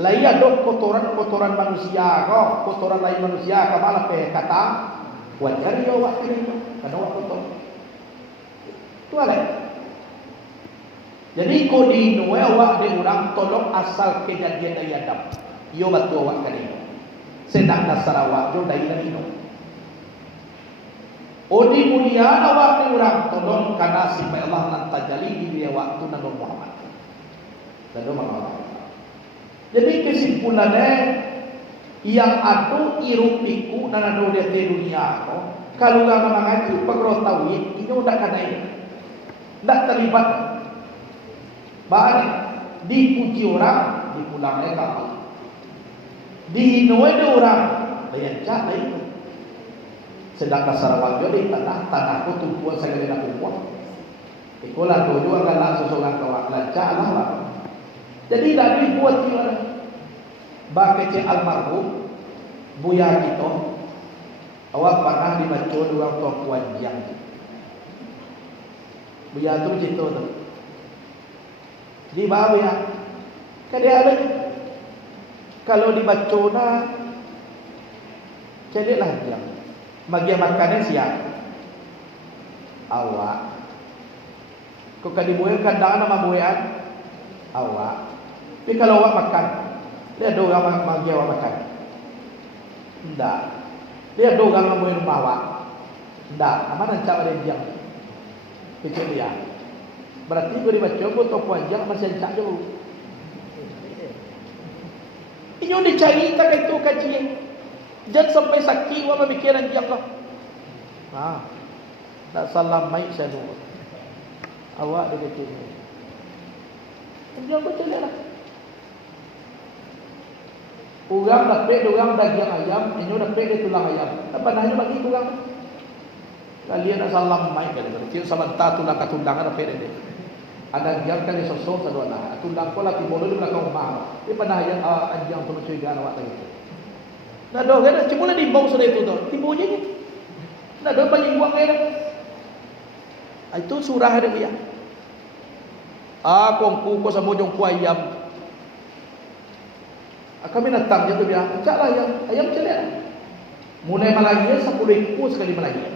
Lai ada kotoran manusia kau, kotoran lain manusia kau malah kata wajar ya awak ini karena awak kotor. Tu alai. Jadi kodino awak de orang tolong asal kejadian dari Adam. Yo batu awak kali. Sedang dasar awak jo dari ino. Odi mulia awak ni orang tolong karena supaya Allah nak tajali di dia waktu Nabi Muhammad. Lalu Muhammad. Jadi kesimpulannya yang ada irupiku dan ada di dunia ko, kalau gak mengaji pengrot tauhid ini udah kena ini, tidak terlibat. Bahkan dipuji orang, dipulangnya kapal. Dihinui orang, lencah itu. Sedangkan Sarawak di tanahku tumpuan segala nak tumpuan. Ikolah tujuan akan langsung seorang kawak lencah lah. Jadi dah dibuat orang. Bakece almarhum Buya kita, awak pernah dibaca orang tua Puanjang. Buya tu cerita tu. Di bawah ya, kadang ada kalau dibaca na, jadi lah jam. Bagi makannya siang. Awak, kau kan dibuat kandang nama buayan. Awak, tapi kalau awak makan, dia ada orang bagi awak makan. Tidak, dia ada orang membuat rumah awak. Tidak, mana cara dia diam? Kecil dia. Berarti kau dibaca kau tahu Puanjang masih encak jauh. Ini dicari tak itu kajian. Jangan sampai sakit wa pemikiran dia Allah. Tak salam mai saya dulu. Awak dia kecil. Dia betul lah. Orang dapat orang daging ayam, ini dapat dia tulang ayam. Apa nanya bagi orang? Kalian nak salam mai kan? Berarti sebentar tulang ketundangan dapat dia. Ada yang kali sosok satu anak. Tulang kau lagi boleh di belakang rumah. Dia pernah yang tu mencuri awak tadi. Nah, doh kan cuma di bawah sudah itu doh. Timbul je ni. Nah, doh banyak buang air. Itu surah ada dia. Kongku ko sama jong ayam. Kami datang je tu dia. Caklah ayam celik. Mulai melahir 10 ekor sekali melahir.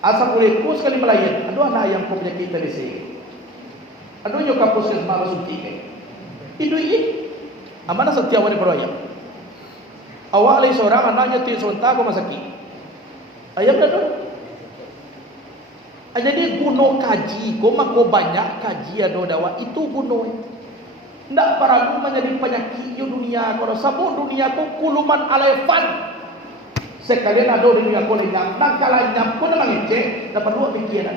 10 ekor sekali melahir. Aduh anak ayam kau penyakit TBC. Aduh yo kapus ke malu suntik. Itu ini. Amana setiap hari berayam. Awak lagi seorang anaknya tu sebentar kau masaki. Ayam dah tu. Jadi guna kaji, kau mako banyak kaji ada dakwah itu guna. Ndak paralu menjadi penyakit di dunia kau. Sabun dunia kau kuluman alaifan. Sekalian ada di dunia kau lenyap. Nak kalah nyam kau nak mengecek, dapat dua pikiran.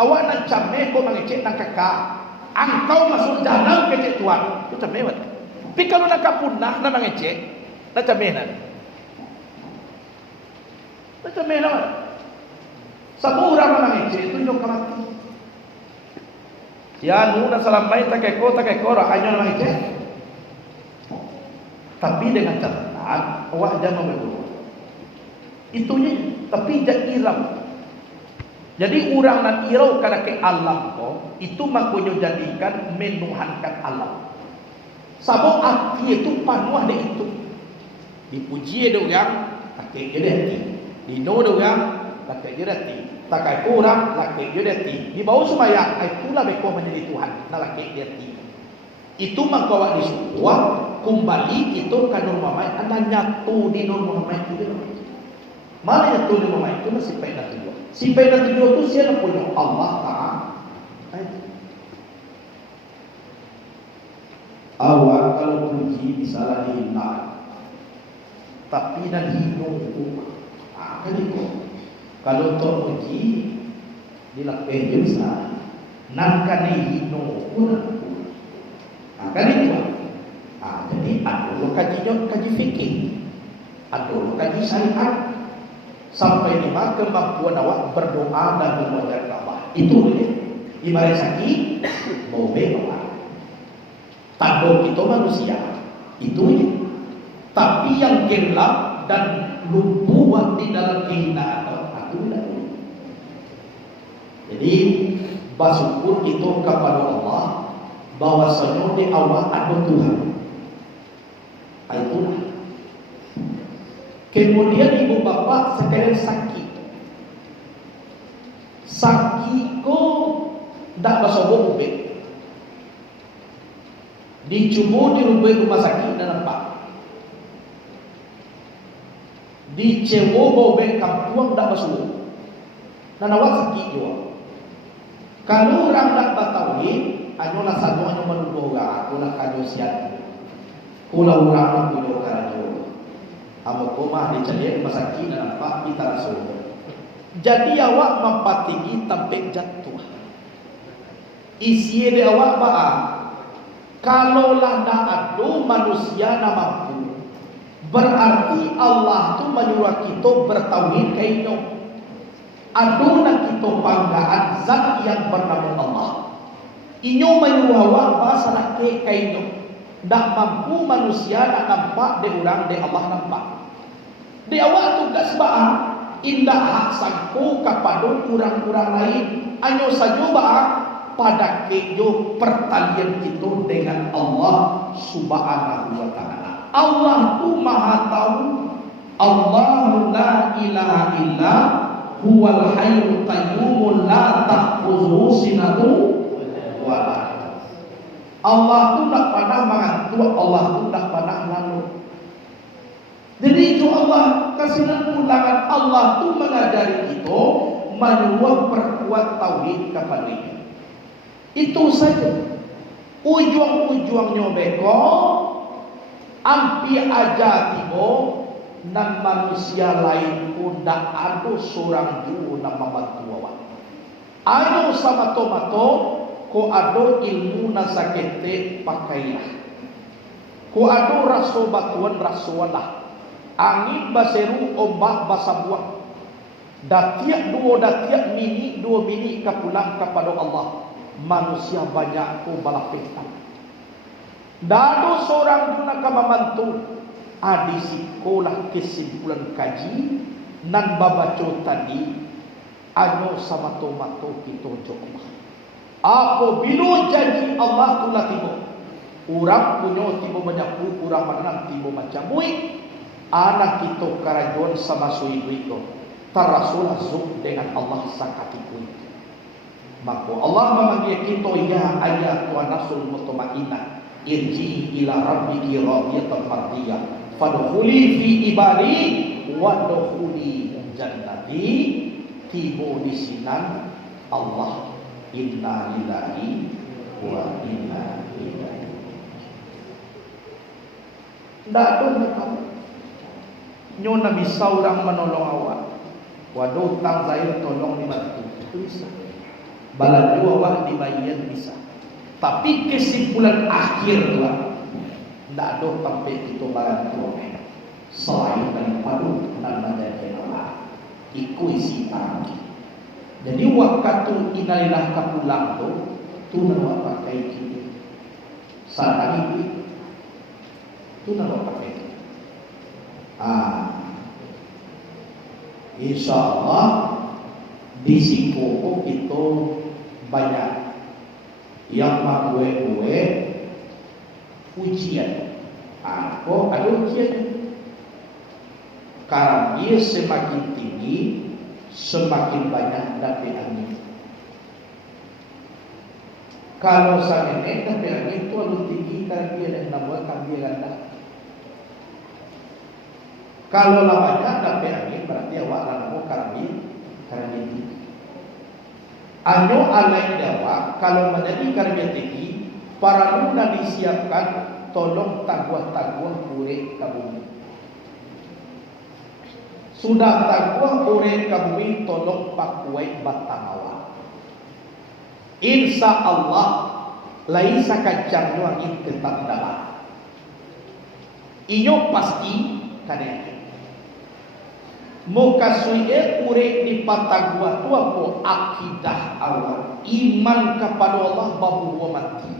Awak nak camai kau mengecek nak kakak. Engkau masuk jalan kecek tuan. Itu camai wat. Tapi kalau nak punah nak mengecek, nak camai nak. Nak camai nak. Semua orang nak mengecek tunjuk ke mati. Ya nu nak salamai tak kekor hanya nak mengecek. Tapi dengan catatan awak jangan berdoa. Itunya tapi jangan iram. Jadi orang nak irau karena ke alam ko itu maknanya jadikan menuhankan alam. Sabuk hati itu panuh dia itu. Dipuji dia orang, kakek dia hati. Dino dia orang, kakek dia hati. Tak kurang, kakek dia hati. Di bawah semaya, itulah beko menjadi Tuhan. Nah kakek dia hati. Itu mengkawak disuruh kembali kita ke Nur Muhammad. Anda nyatu di Nur Muhammad itu. Mana nyatu di Nur Muhammad itu masih payah tujuh. Si payah tujuh itu siapa punya Allah Ta'ala. Awak kalau puji bisa dihina, tapi dan hino kan itu. Kalau untuk puji dilakukan bisa, nak hino pun. Kan itu. Jadi ada kaji fikih, ada kaji syariat, sampai di mana kemampuan awak berdoa dan membaca kaabah. Itu dia. Ibarat sakit, mau bebas. Tanduk kita manusia itu je. Tapi yang gelap dan lumpuh di dalam kehinaan aku tidak. Jadi bersyukur kita kepada Allah bahwasanya di awal ada Tuhan. Itulah. Kemudian ibu bapa sekalian sakit. Sakit ko tak bersobong ubek. Dicubu di rumah sakit dan nampak. di cewo be kampuang dak basuh. Nanawa sakit juga. Kalau orang nak bertauhid, anyolah satu anyo menuduh orang, kula kanyo siat. Kula orang nak punya kanyo. Amo koma dicari masaki dan apa kita rasul. Jadi awak mempatingi sampai jatuh. Isi de awak ba. Kalaulah nak adu manusia na mampu, berarti Allah tu menyuruh kita bertauhid kainyo. Adu nak kita banggaan zat yang bernama Allah. Inyo menyuruh awak bahasa nak kainyo. Tak mampu manusia nak nampak de orang de Allah nampak. De awak tugas ba'a indah hak sangko kepada orang-orang lain. Anyo saja ba'a pada kejo pertalian kita dengan Allah Subhanahu wa ta'ala. Allah tu maha tahu. Allahu la ilaha illa huwal hayyul qayyum la ta'khudhuhu sinatun wa la. Allah tu tak pernah mengantuk, Allah tu tak pernah lalu. Jadi itu Allah kasihan pulangan, Allah tu mengajari kita menyuruh perkuat tauhid kepadanya. Itu saja. Ujung-ujungnya beko ampi aja tibo dan manusia lain pun tak ada seorang juga nak membantu awak. Anu sama tomato ko ado ilmu nasakete pakailah. Ko ado raso batuan rasualah. Angin baseru ombak basabuah. Datiak mini dua mini kapulang kepada Allah. Manusia banyak ko balapetan. Dado seorang guna kamamantu. Adi sekolah kesimpulan kaji nan babaco tadi. Ano sama tomato kita Allah. Apabila janji Allah tulah tiba, orang punya tiba menyapu, orang menang tiba macam muik. Anak kita karajuan sama suidu itu terasulah zuk dengan Allah sakatiku itu. Maka Allah memanggil kita ya ayatuhan nasul mutmainnah irji ila rabbiki radiyatan mardiyah fadkhuli fi ibadi wadkhuli jannati. Tiba di sinan Allah inna lillahi wa inna ilaihi. Ndak ada tahu. Nyo nabi seorang menolong awak. Waduh tang saya tolong dibantu. Itu bisa. Balaju awak dibayar bisa. Tapi kesimpulan akhir tu ndak ada sampai itu bantu. Selain daripada nan menjadi Allah. Iku isi tangi. Jadi waktu inalilah kapulang tu nak pakai kini. Saat ini tu nak pakai. Insyaallah di Singapura itu banyak yang makwe ujian. Kok ada ujian? Karena dia semakin tinggi, semakin banyak dapat angin. Kalau sangat dapat angin itu lebih tinggi karena dia ada nama kambing ganda. Kalau lamanya dapat angin berarti awak nama kambing tinggi. Anu alai dawa kalau menjadi kambing tinggi, para luna disiapkan tolong taguah-taguah pure kabumi. Sudah taguah pure kabumi tolong pakuai batang awak. Insya Allah laisa kacang angin tetap dalam. Inyo pasti kadang. Muka suye pure di patagua tu apa akidah awak, iman kepada Allah bahwa mati.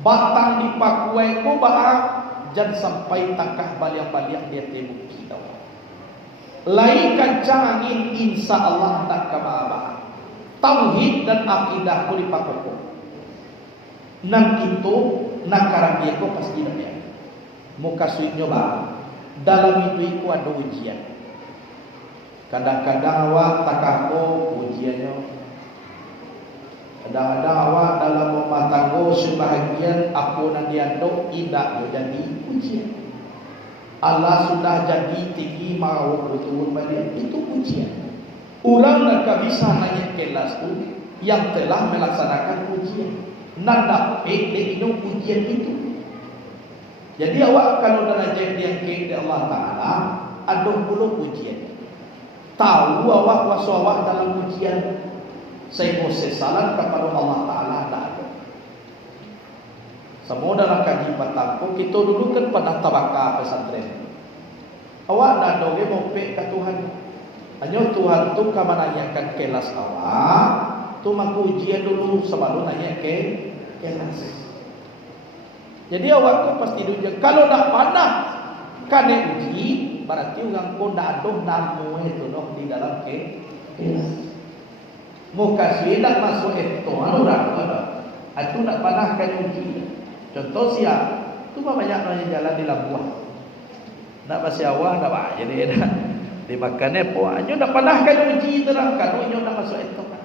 Batang dipakuai ko bah jangan sampai takah baliang-baliang dia temuki dah. Lain kacang angin insya Allah tak kabah. Tauhid dan akidah ko dipakoko. Nang itu nak karang dia ko pasti dah dia. Muka suinyo bah dalam itu ada ujian. Kadang-kadang awak takah ko ujiannya. Kadang-kadang awak dalam rumah tangga sebahagian apa yang diandung tidak jadi ujian. Allah sudah jadi tinggi mau betul pada itu ujian. Orang nak bisa naik kelas tu yang telah melaksanakan ujian. Nak dapat ujian itu. Jadi awak kalau dah naik yang ke Allah Taala, ada puluh ujian. Tahu awak kuasa awak dalam ujian. Saya mau sesalan kepada Allah Taala tak ada. Semua dalam kaji petang kita dulu kan pernah tabaka pesantren. Awak nak doge mau pe ke Tuhan. Hanya Tuhan tu kamu nanyakan kelas awak, tu maku ujian dulu sebelum nanya ke kelas. Jadi awak tu pasti dunia. Kalau nak pandang kane uji, berarti orang pun dak ada namu itu dok di dalam ke kelas. Muka sudah masuk itu orang ada. Itu nak pandang kane uji. Contoh siap, tu banyak orang jalan di Labuan. Nak pasti awak dah banyak jadi dah. Di makannya po, anyo nak pandangkan uji terang kan, anyo nak masuk etongan.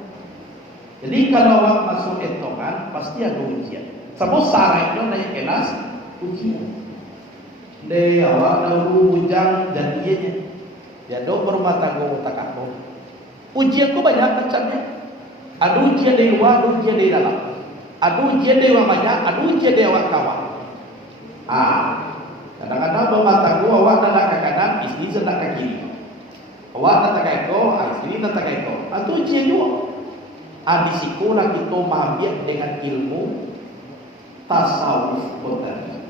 Jadi kalau awak masuk etongan, pasti ada ujian. Sebab syaratnya naik kelas ujian. Deh awak dahulu bujang dan ianya. Ya dok berumah tangga tak aku. Ujian ku banyak macamnya. Ada ujian dari luar, ada ujian dari dalam. Ada ujian dari awak banyak, ada ujian dari awak kawan. Kadang-kadang berumah tangga awak nak ke kanan, isteri nak ke kiri. Awak nak tak eko, isteri nak tak eko. Itu ujian juga. Di sekolah kita mengambil dengan ilmu tasawuf botani.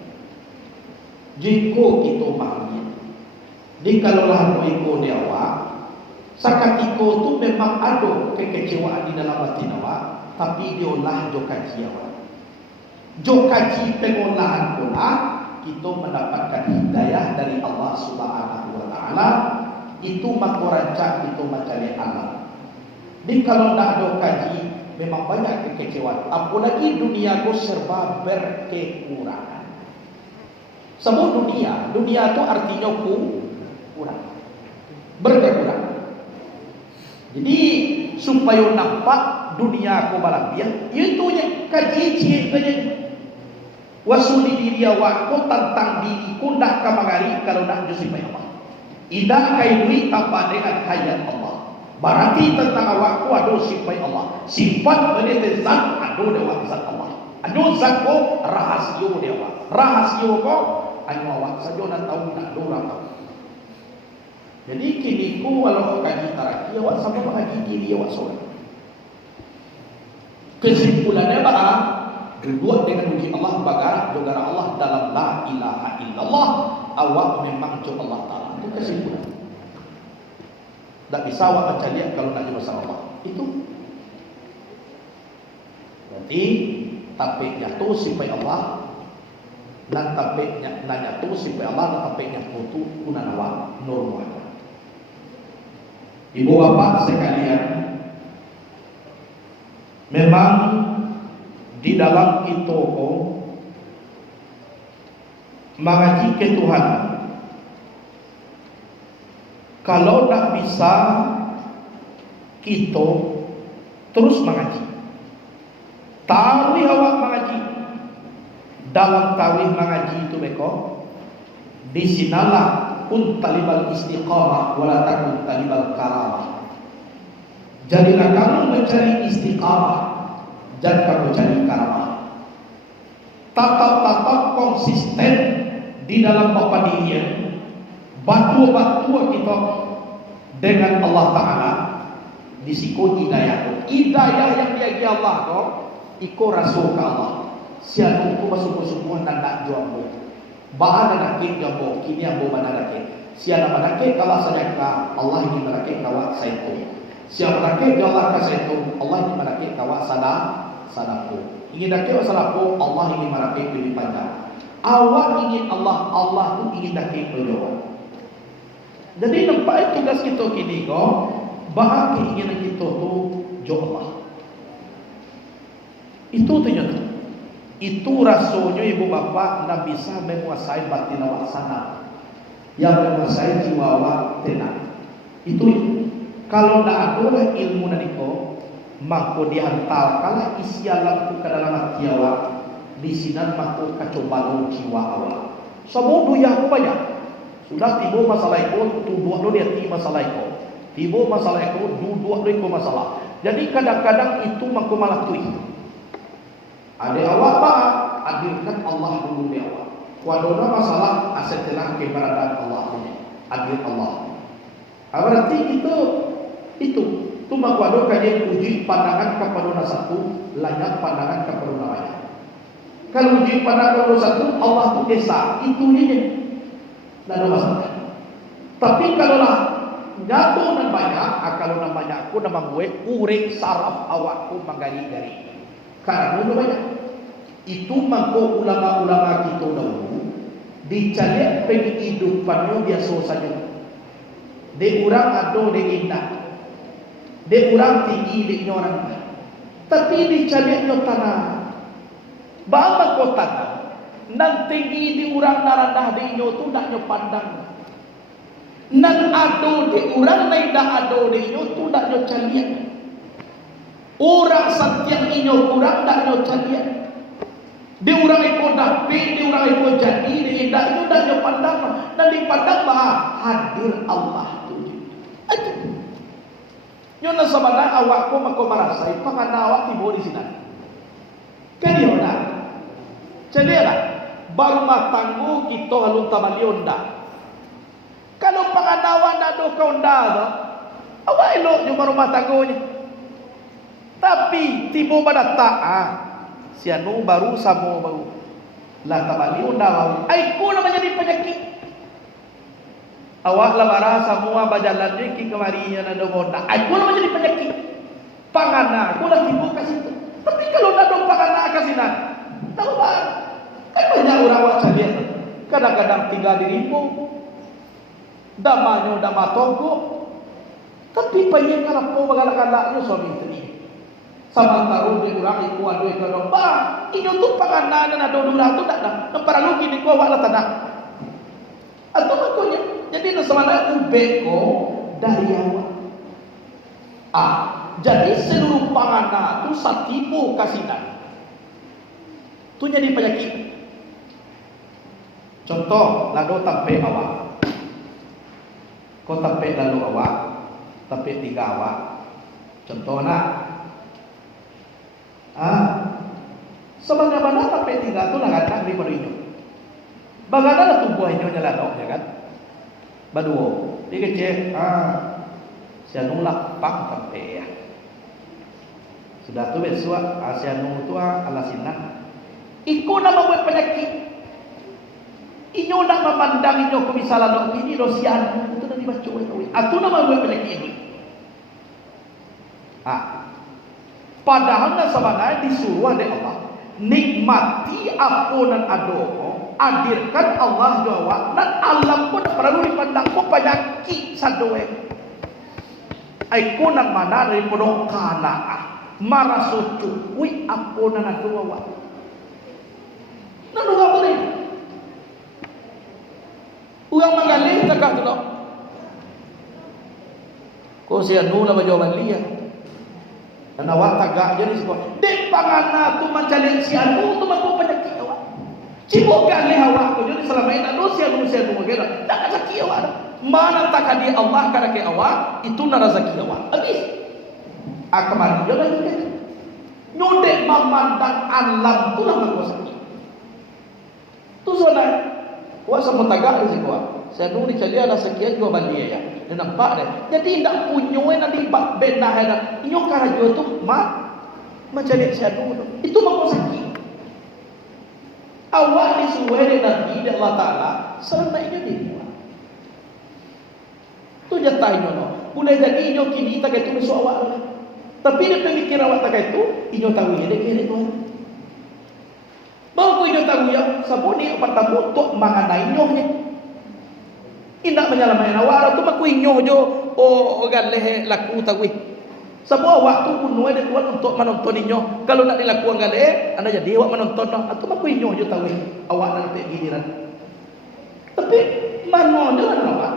Jika kita mengambil, di kalaulah eko di awak, sakatiko tu memang ada kekecewaan di dalam hati awak, tapi diolah jokaji awak. Jokaji pengolahan pula kita mendapatkan hidayah dari Allah Subhanahu Wa Taala. Itu makorancak itu mencari alam. Jadi kalau tidak ada kaji, memang banyak kekecewaan. Apalagi dunia itu serba berkekurangan. Semua dunia itu artinya kurang, berkekurangan. Jadi supaya nampak dunia aku balabiah, itu yang kaji ciri wasuli diri awak ko tentang diri ku ndak kamangari kalau nak jusipay Allah. Idah kaidui tanpa dengan hayat Allah. Berarti tentang awakku ada sifat Allah. Sifat menit zat ada dewa zat Allah. Ada zat ko rahasia dewa. Rahasia ko ayo awak saja nak tahu nak dorang tahu. Jadi kini ku walau kaji taraki awak sama mengaji diri awak seorang. Kesimpulannya apa? Duduk dengan uji Allah bagar juga Allah dalam la ilaha illallah. Awak memang jo Allah Ta'ala. Itu kesimpulan. Tak bisa awak baca lihat kalau nak jumpa Allah. Itu. Berarti tapiknya tu sifat Allah. Dan tapiknya nanya tu sifat Allah. Dan tapiknya tu kunan awak nur Muhammad. Ibu bapak sekalian, memang di dalam itu mengaji ke Tuhan. Kalau tak bisa kita terus mengaji. Tawih awak mengaji. Dalam tawih mengaji itu beko, di sinalah kun talibal istiqamah wala takun talibal karamah. Jadilah kamu mencari istiqamah, jangan kamu cari karamah. Tatap-tatap konsisten di dalam bapa dirinya, batu-batu kita dengan Allah Ta'ala disiko hidayah. Hidayah yang diagi Allah ko iko rasul ke Allah. Siapa ko masuk-masuk dan nak jual. Bahan nak jambo kini ambo mana lagi. Siapa nak kalau saya ka Allah ini melaki kawat saya tu. Siapa nak Allah ka saya tu Allah ini melaki kawat sadaku. Ingin nak sadaku Allah ini melaki pilih panjang. Awak ingin Allah, Allah tu ingin daki berdoa. Jadi nampak tugas kita kini ko, bahagia keinginan kita tu jo Allah. Itu ternyata. Itu rasanya ibu bapa nak bisa menguasai batin awak sana, yang menguasai jiwa awak tenang. Itu kalau tak ada ilmu naniko, maka dihantarkanlah isi alamku ke dalam hati awak. Di sini maka kacobaan jiwa awak. Semua dunia aku banyak. Sudah timbul masalah itu, duduk dulu dia ti masalah itu. Timbul masalah itu, duduk dulu itu masalah. Jadi kadang-kadang itu maku malah tuih. Ada awak pak, hadirkan Allah dulu di awal. Wadona masalah setelah keberadaan Allah ini, hadir Allah. Berarti itu maku ada kajian uji pandangan kepada satu, lanjut pandangan kepada lain. Kalau uji pandangan kepada satu, Allah itu esa, itu dia. Tidak ada masalah. Tapi kalau lah jatuh dan banyak, kalau nak banyak aku nama gue uring saraf awakku menggari-gari. Karena itu banyak. Itu mangko ulama-ulama kita dahulu dicari penghidupannya biasa saja. De orang ado de indah, de orang tinggi de orang. Tapi dicari tanah. Bapak kau tanah. Nan tinggi di orang narandah de inyo tu nak nyo pandang. Nan ado di orang naidah ado di inyo tu nak nyo calian. Orang setiap inyo kurang nak nyo calian. Di orang ikut dapi, di orang ikut jadi, di indah itu nak nyo pandang. Dan dipandang bah hadir Allah tu. Itu. Nyo na sabana awak ko mako marasai pangana awak tibo di sini. Kaniyo na. Calian. Baru matanggu kita halun tamalion dah. Kalau panganawan dah do kau dah, awak elok cuma rumah tanggunya. Tapi tiba pada taat, si anu baru samo baru. Lah tamalion dah. Aiku lah menjadi penyakit. Awak lah marah semua bajalan ni kemarinya nado moda. Aiku lah menjadi penyakit. Pangana, aku lah tiba kasih tu. Tapi kalau nado pangana kasih nak, tahu tak? Kan banyak orang awak calian. Kadang-kadang tinggal di rimbo. Damanyo damatoko. Tapi banyak kalau magalak-galaknya suami isteri. Sama taruh di orang iku adu iku ba, inyo tu panganan na do dula tu dak dak. Nempara lugi ni ko awak la tanah. Atau makonya. Jadi nasamana ubeko dari awak. Jadi seluruh panganan tu satimu kasinan. Tu jadi penyakit. Contoh, lalu tampe awak. Kau tampe lalu awak, tampe tiga awak. Contoh nak. Sebagaimana tampe tiga tu lah kata di pada inyo. Bagaimana tubuh inyo nyeladok ya kan? Baduo, dia kecil. Saya nulak pang tampe ya. Sudah tu besok, saya nung tu alasinah. Iko nama buat penyakit. Inyo nak memandang inyo kemisalan dok ini dosian itu dah dibaca oleh. Atu nama buat penyakit ini. Padahal sebenarnya disuruh oleh Allah nikmati apunan adomo, hadirkan Allah jawab dan alam pun perlu dipandang pun penyakit sadoe. Aiku nak mana dari podok kana marah sucu wi apunan adomo. Nanu apa ni? Uang menggali tegak tu dok. Kau siapa nula berjawab lihat. Dan awak tegak jadi sekolah. Dek pangana tu mencari si anu tu mampu penyakit awak. Cibuk gali awak tu jadi selama ini tak dosia kira. Tak rezeki awak. Mana tak kadi Allah kada ke awak itu na rezeki awak. Habis. Kemarin dia lagi kan. Nyodek memandang alam tu lah makuasa. Tu soalnya. Wah sama tagak di situ. Saya dulu dicari ada sekian dua balik ya. Dia nampak deh. Jadi tidak punya nanti benda ada. Inyo karajo tu mencari saya dulu. Itu mau sakit. Awal disuruh dari Nabi Allah Taala selama ini dia. Tu jatah inyo no. Boleh jadi inyo kini tak itu besok awak. Tapi dia pemikir awak tak itu inyo tahu ya dia kira tu. Baru inyo tahu ya, sabuni apa tamu untuk mengenai nyohnya. Indak menyelamatkan awak tu maku inyo jo galeh laku tahu. Semua waktu pun nuai dia tuan untuk menonton inyo. Kalau nak dilakukan galeh, anda jadi awak menonton no. Atau maku inyo jo tahu awak nanti giliran. Tapi mana jo awak.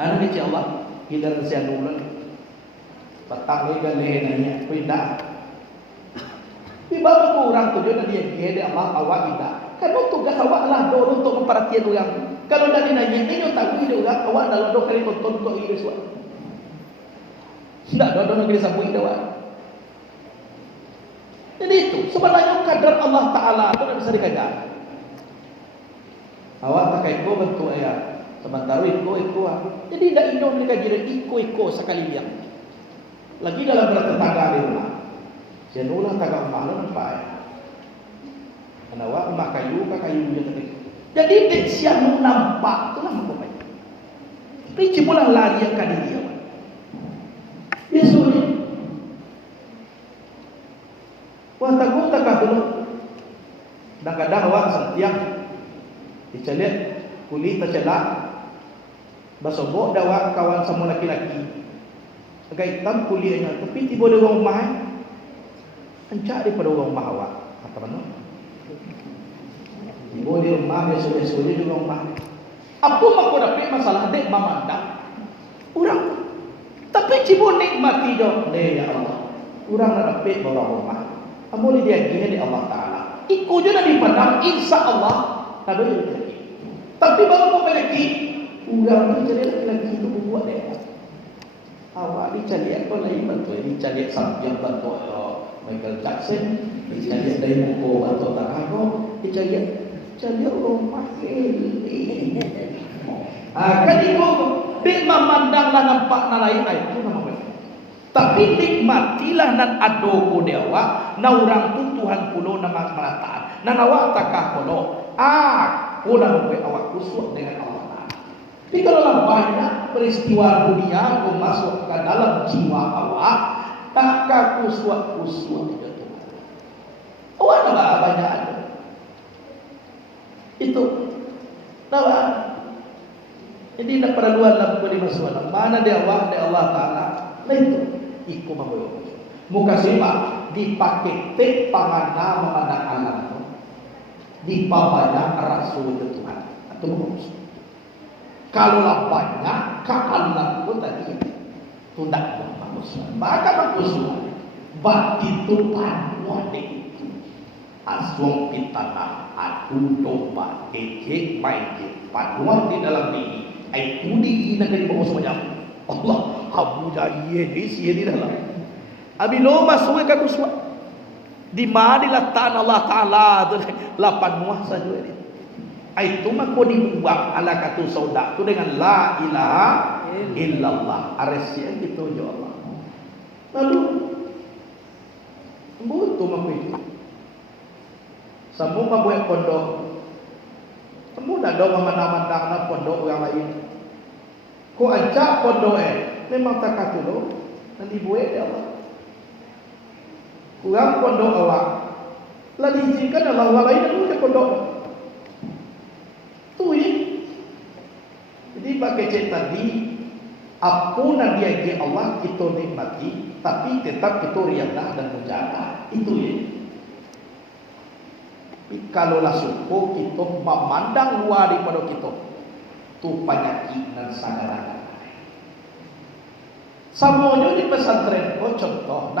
Anda ni Allah giliran saya dulu. Petang galeh nanya, pindah. Di bawah orang tu dia dia Allah awak tidak. Kalau tugas awak lah dulu untuk memperhatikan orang. Kalau dah dinanya, ini tak boleh orang. Awak dalam 2 kali tonton untuk ini suatu. Tidak ada negeri sabui dah awak. Jadi itu sebenarnya kadar Allah Taala itu tidak bisa dikajar. Awak tak ikut bentuk ayat. Sementara ikut. Jadi tidak indah mereka jadi ikut sekali yang. Lagi dalam bertetangga di rumah. Jenulah tagak rumah lu nampak. Kenapa rumah kayu je tadi. Jadi dia siang nampak itulah maknanya. Tapi cuma lari yang kadiri awak. Biasanya. Wah takut dulu. Kadang-kadang awak setiap diceliat kulit tercelak. Basobok dawak kawan sama laki-laki. Agak hitam kulitnya, tapi tiba ada orang rumah. Encak daripada orang rumah awak. Kata mana? Tiba di rumah, besok-besok dia di rumah. Apa aku dapat masalah dek memandang orang. Tapi cibo nikmati dok. Ya Allah. Orang nak dapat orang rumah. Boleh dia gini di Allah Taala. Ikut je nak dipandang, insya Allah. Tak boleh lagi. Tapi baru kau lagi, orang tu jadi lagi itu buat dia. Awak dicari apa lain betul? Dicari yang betul. Michael Jackson, dicari dari buku atau Tarano, dicari rumah ini. Kan itu dia memandanglah nampak nalai itu nama baik. Tapi nikmatilah nan ado ko dewa, na orang tu Tuhan kulo nama merataan. Nan awak takah kulo, aku nama baik awak kusuk dengan Allah. Tapi kalau banyak peristiwa dunia aku masuk ke dalam jiwa awak, tak kusuk juga tu. Awak nak banyak ada. Itu, tahu? Jadi nak perluan dalam kuliah mana dia awak dia Allah Taala. Nah itu, ikut mahu. Muka siapa dipakai tek pangana memandang alam, dipabanyak rasul itu Tuhan. Atau bagus. Kalau banyak kealam pun tadi tundak bagus. Maka bagus. Bati tu panuan itu. Aswang pitana adu domba kecek main panuan di dalam diri. Itu di negeri bagus macam Allah. Abu Jahil ni sia di dalam. Abi lo masuk ke kuswa. Di mana diletakkan Allah Taala tu lapan muah saja ni. Itu mako dibuang ala katu sauda tu dengan la ilaha illallah. Arsia gitu ya Allah. Lalu butuh mako itu. Semua membuat pondok. Semua dah dong memandang-mandang pondok orang lain. Ko ajak pondok memang tak katu lo. Nanti buat dia Allah. Kurang pondok awak. Lalu diizinkan Allah orang lain dulu ke pondok. Tu ya. Jadi pakai cek tadi, apa nabi yang Allah kita nikmati, tapi tetap kita riadah dan menjaga. Itu ya. Tapi kalau lah suku kita memandang luar daripada kita, tu penyakit dan sadaran. Semuanya di pesantren, contoh,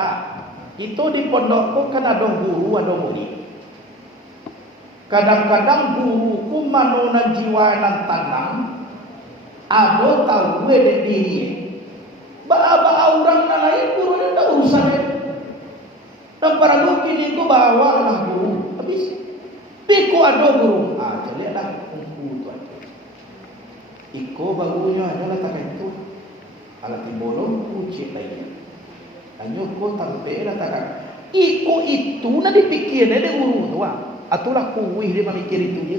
itu di pondokku kan ada guru, ada murid. Kadang-kadang guruku manuna jiwa nan tanam, ada tahu dek diri. Bawa orang lain guru ni tak urusan. Dan para guru kini ku bawa lah guru. Habis, piku ada guru. Jadi lah guru tu ada. Iko bagunya adalah tak itu. Alat timbolong kucing lainnya. Hanya ko tampe lah tak. Iko itu nak dipikir ada guru tu atulah kuih dia memikir itu dia.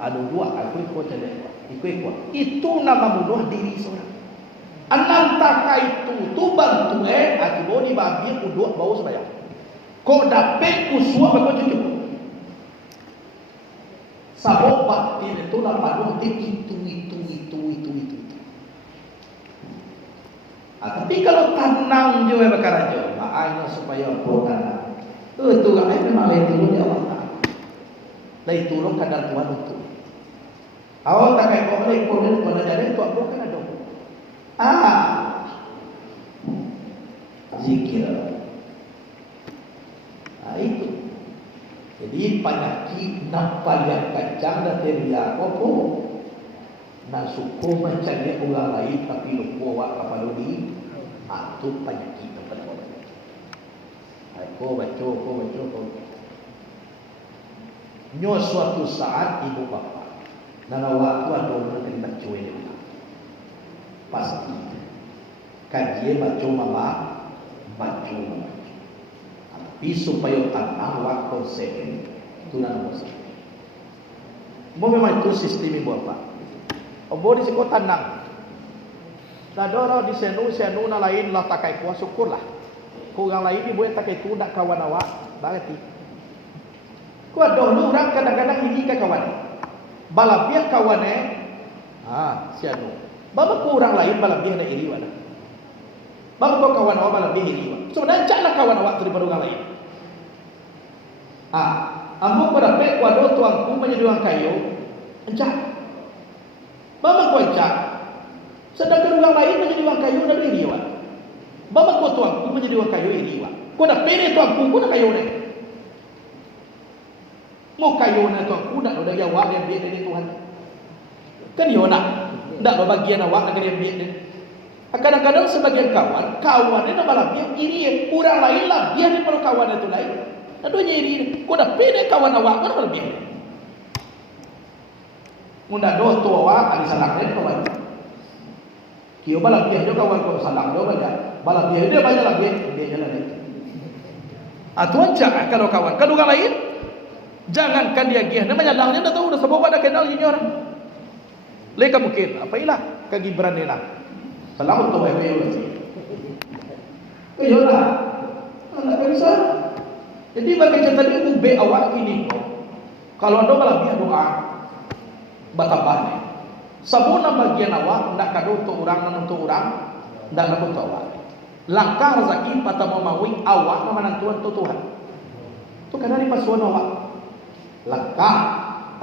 Ada dua aku ikut saja. Ikut. Itu nama bunuh diri seorang. Anantaka itu tu bantu akibo di bagi uduk bau sembahyang. Kok dapat usua bagus cukup. Sabok batin itu nama bunuh itu. Tapi kalau tanam je bakar aja, makanya supaya bukan. Itu kan memang lain dulu ya Allah. Lain dulu kadar Tuhan untuk. Awak tak kayak kau lain kau pada jadi tu apa kan ada. Zikir. Itu. Jadi Jadi penyakit nampak yang kacang dan teria koko. Nak suku macam ni orang lain tapi lupa awak kapal ni. Itu penyakit tempat orang. Kau baca. Nyo suatu saat ibu bapa dalam waktu ada orang yang baca ini. Pasti kaji baca mama baca. Tapi supaya tanah waktu konsep itu nama konsep. Memang itu sistem ibu bapa. Obo di sekolah tanang. Dadoro di senu na lain lah takai kuah syukurlah. Kurang lain ibu yang takai tu nak kawan awak, berarti. Kuat dulu orang kadang-kadang ini ke kawan. Balabiah kawan sianu. Bapa kurang lain balabiah nak iri wala. Bapa kau kawan awak balabiah iri wala. Sebenarnya caklah kawan awak daripada orang lain. Ambo berapa kuado tuangku menjadi orang kayu, encak. Bapa kau encak. Sedangkan orang lain menjadi orang kayu dan iri wala. Bapa kau tuangku menjadi orang kayu iri wala. Kau dah pere tuangku kau nak kayu ni. Mau kayu na tuangku nak ada yang awak yang biar dari Tuhan. Kan yo nak ndak bagian awak nak dia biar. Kadang-kadang sebagian kawan dia nak balap dia iri orang lain lah dia daripada kawan itu lain. Aduhnya iri. Kau dah pede kawan awak kan balap dia. Munda do tu awak ada salah dia kawan. Kio balap dia jo kawan kau salah jo balap dia banyak lagi dia jalan lagi. Tuan cak kalau kawan kan orang lain jangankan dia gih, namanya langnya dah tahu dah sebab ada kenal ini orang. Leka mungkin, apa ilah kegibran ni lah. Selamat tu baik baik lagi. Iyalah, anak bisa. Jadi bagi cerita ni ube awak ini, kalau anda malah biar doa, batabane. Sabuna bagian awak nak kado untuk orang, nak nak untuk awak. Langkah rezeki patah memawi awak nama nantuan tu Tuhan. Tu kadang ni pasuan awak. Langkah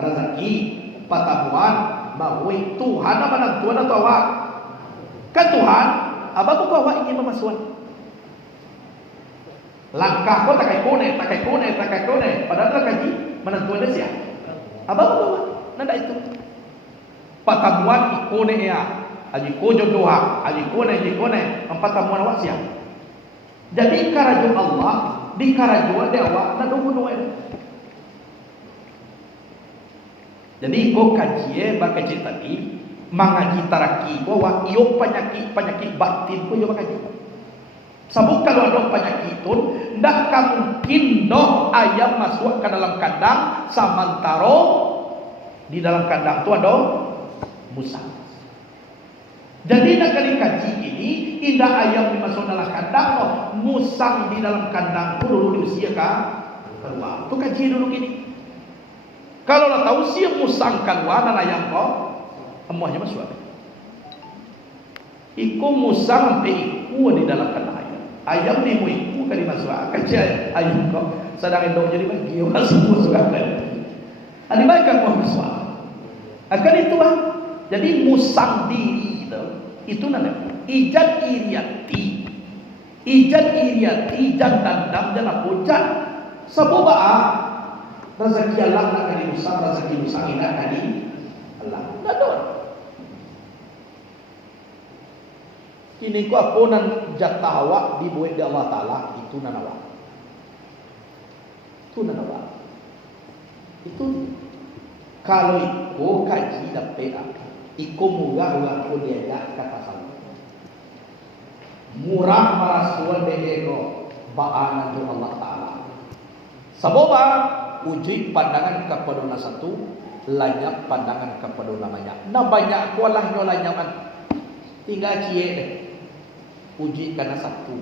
rezeki patamuan mahui Tuhan apa nak Tuhan atau awak kan Tuhan abang buku awak ingin memasuan langkah kau takai kone padahal kaji menentuan dia siap abang buku awak nanda itu patamuan ikone ya aji kojo doa aji kone patamuan awak siap jadi karajuan Allah di karajuan dia awak nanda doa. Jadi kau kaji baca cerita ni mengaji taraki bahwa iyo penyakit batin kau iyo kaji. Sebab kalau ada penyakit itu, tidak mungkin doh ayam masuk ke dalam kandang samantaro di dalam kandang itu ada musang. Jadi nak kali kaji ini indah ayam dimasuk dalam kandang no musang di dalam kandang itu dulu diusia keluar. Tu kaji dulu gini. Kalau lah tahu siap musangkan wana ayam kau, emuahnya masuk. Iku musang sampai iku di dalam kandang ayam. Ayam ni mu iku kali masuk. Kaji ayam kau, sedang endok jadi bagi masuk kan. Ani baik kan mau masuk. Akan itu lah. Jadi musang diri itu nana. Ijad iriati, ijad dandam jangan pucat. Sebab rezeki Allah nak kali musang, rezeki musang ini nak kali Allah. Tak ada. Kini ku apa nan jatah awak dibuat di Allah Taala itu nan awak. Itu nan awak. Itu kalau ikut kaji dapat apa? Ikut murah aku dia kata sama. Murah marasuan dia ko baan dari Allah Taala. Sebab uji pandangan kepada orang satu, lanyap pandangan kepada orang banyak. Nah banyak kualah nyolah nyaman. Tinggal cie deh. Uji karena satu.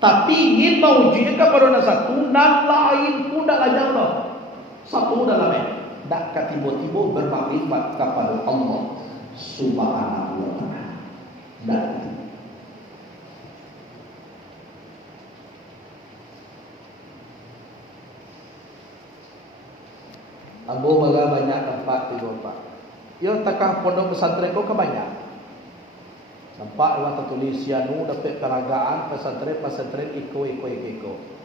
Tapi ingin mauji kepada orang satu, nan lain pun dah lanyap loh. Satu dah lain. Dak ketibo-tibo bermakrifat kepada Allah Subhanahu wa Ta'ala. Dan Abu baga banyak tempat di Bapak. Ya takah pondok pesantren kau kebanyak. Nampak orang tertulis sianu dapat peragaan pesantren iko.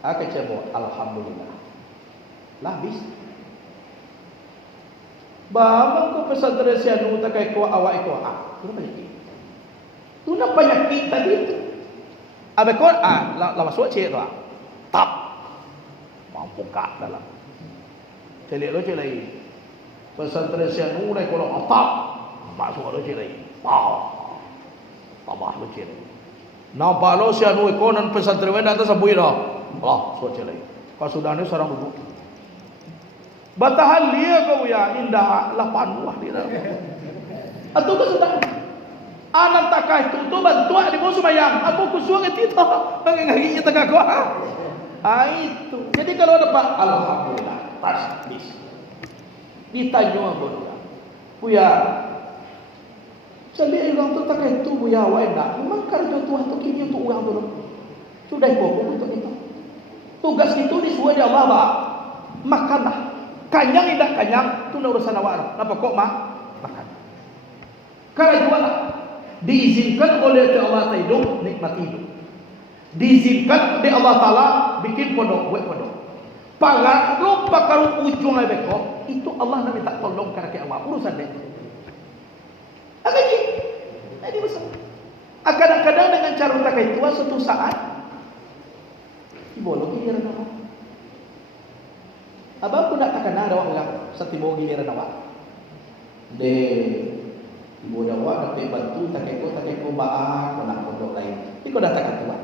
Aku cebo alhamdulillah. lah habis. Bang ko pesantren sianu tak kai ko awak ko tu penyakit. Tu nak penyakit tadi tu. Abe ko la masuk cek tu tap. Mampu kak dalam. Celek lo celai. Pesantren sianu dai ko tap. Masuk lo celai. Tambah lo celai. Nampak lo sianu ko nan pesantren wen atas sabui dah. Allah so celai. Kau sudah ni seorang duduk. Batahan dia kau ya indah 8 buah dia. Atau kau sudah anak takai tu bantuan di bawah sembahyang. Apa kusuang itu mengengaginya tak kau. Itu. Jadi kalau dapat alhamdulillah tasbih. Ditanya apa dia? Buya. Jadi orang tu takai tu buya awak nak. Memang kerja Tuhan tu kini untuk orang tu. Sudah pokok untuk itu. Tugas itu disuruh di Allah bah. Makanlah. Kanyang tidak kanyang, itu urusan awak. Kenapa kok makan? Karena jual diizinkan oleh Allah hidup, nikmat hidup. Diizinkan oleh Allah Taala bikin pondok, buat pondok. Pagar lupa kalau ujung beko, itu Allah nak minta tolong karena awak urusan dia. Agaji, jadi besar. Kadang-kadang dengan cara tak itu suatu saat, bolong dia nama. Abang pun nak takkan ada orang setibo giliran awak. De ibu awak dapat bantu tak keko baan nak pondok lain. Iko dah takkan tuan.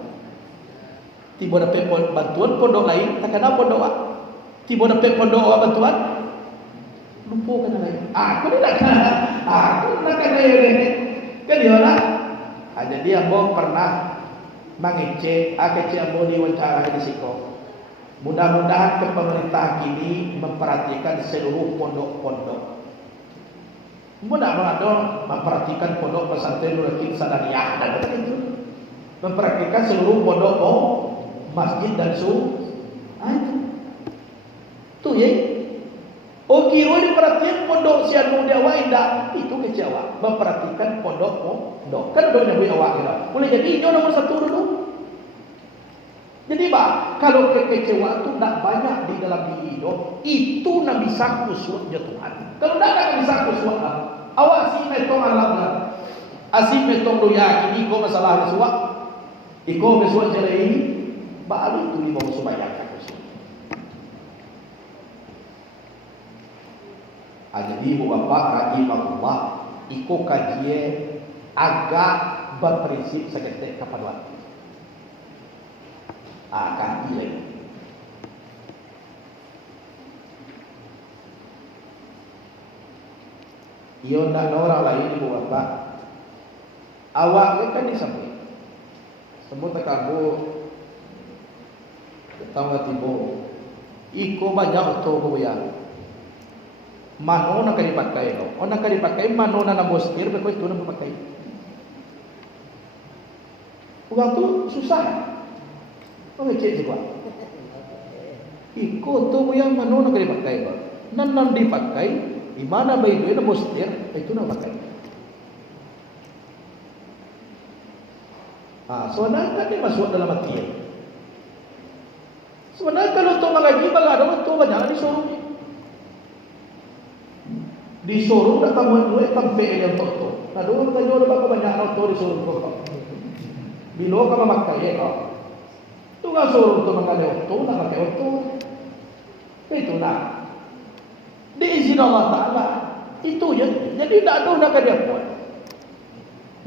Tibo dapat bantuan pondok lain, takkan ada pondok awak. Tibo dapat pondok awak bantuan, lupa kan lain. Aku ni nak kena ini. Kan dia lah. Jadi abang pernah mengecek, abang diwawancara di siko. Mudah-mudahan ke pemerintah kini memperhatikan seluruh pondok-pondok. Mudah-mudahan memperhatikan pondok pesantren Nurul Hakim Sadaniyah dan itu. Memperhatikan seluruh pondok masjid dan itu ya. Oh kira diperhatikan pondok sianu dia awak indah itu kecewa. Memperhatikan pondok. Kan udah nyebut awak gitu. Boleh jadi itu nomor 1 dulu. Jadi kalau kekecewaan itu tak banyak di dalam diri itu nak bisa kusutnya Tuhan. Kalau tak bisa kusut, awak si metong alam asim metong doya ini ko masalah suak, iko mesuak jere ini, baru itu mau supaya tak kusut. Jadi bapak rahimahullah, iko kajian agak berprinsip seketek kepada akan hilang. Ia nak orang lain ibu bapa. Awak kan disambut. Semua tekabu. Tahu tibo. Iko banyak tu kuya. Mano nak dipakai lo. Nak dipakai mano nak bostir, berkau itu nak dipakai. Uang tu susah. Cek juga. Iko tu yang mana nak dipakai? Nan dipakai, di mana bayi itu nak bostir, itu nak pakai. Sebenarnya kan dia masuk dalam hati. Sebenarnya kalau tu mengaji bagadong tu banyak disuruh. Disuruh datang duit sampai yang tu. Lalu kita jual berapa banyak auto disuruh tu. Bila kamu pakai tu nggak suruh untuk mengalih waktu, nak pakai waktu. Itu nak. Diizin Allah Taala. Itu je. Jadi tak ada nak dia buat.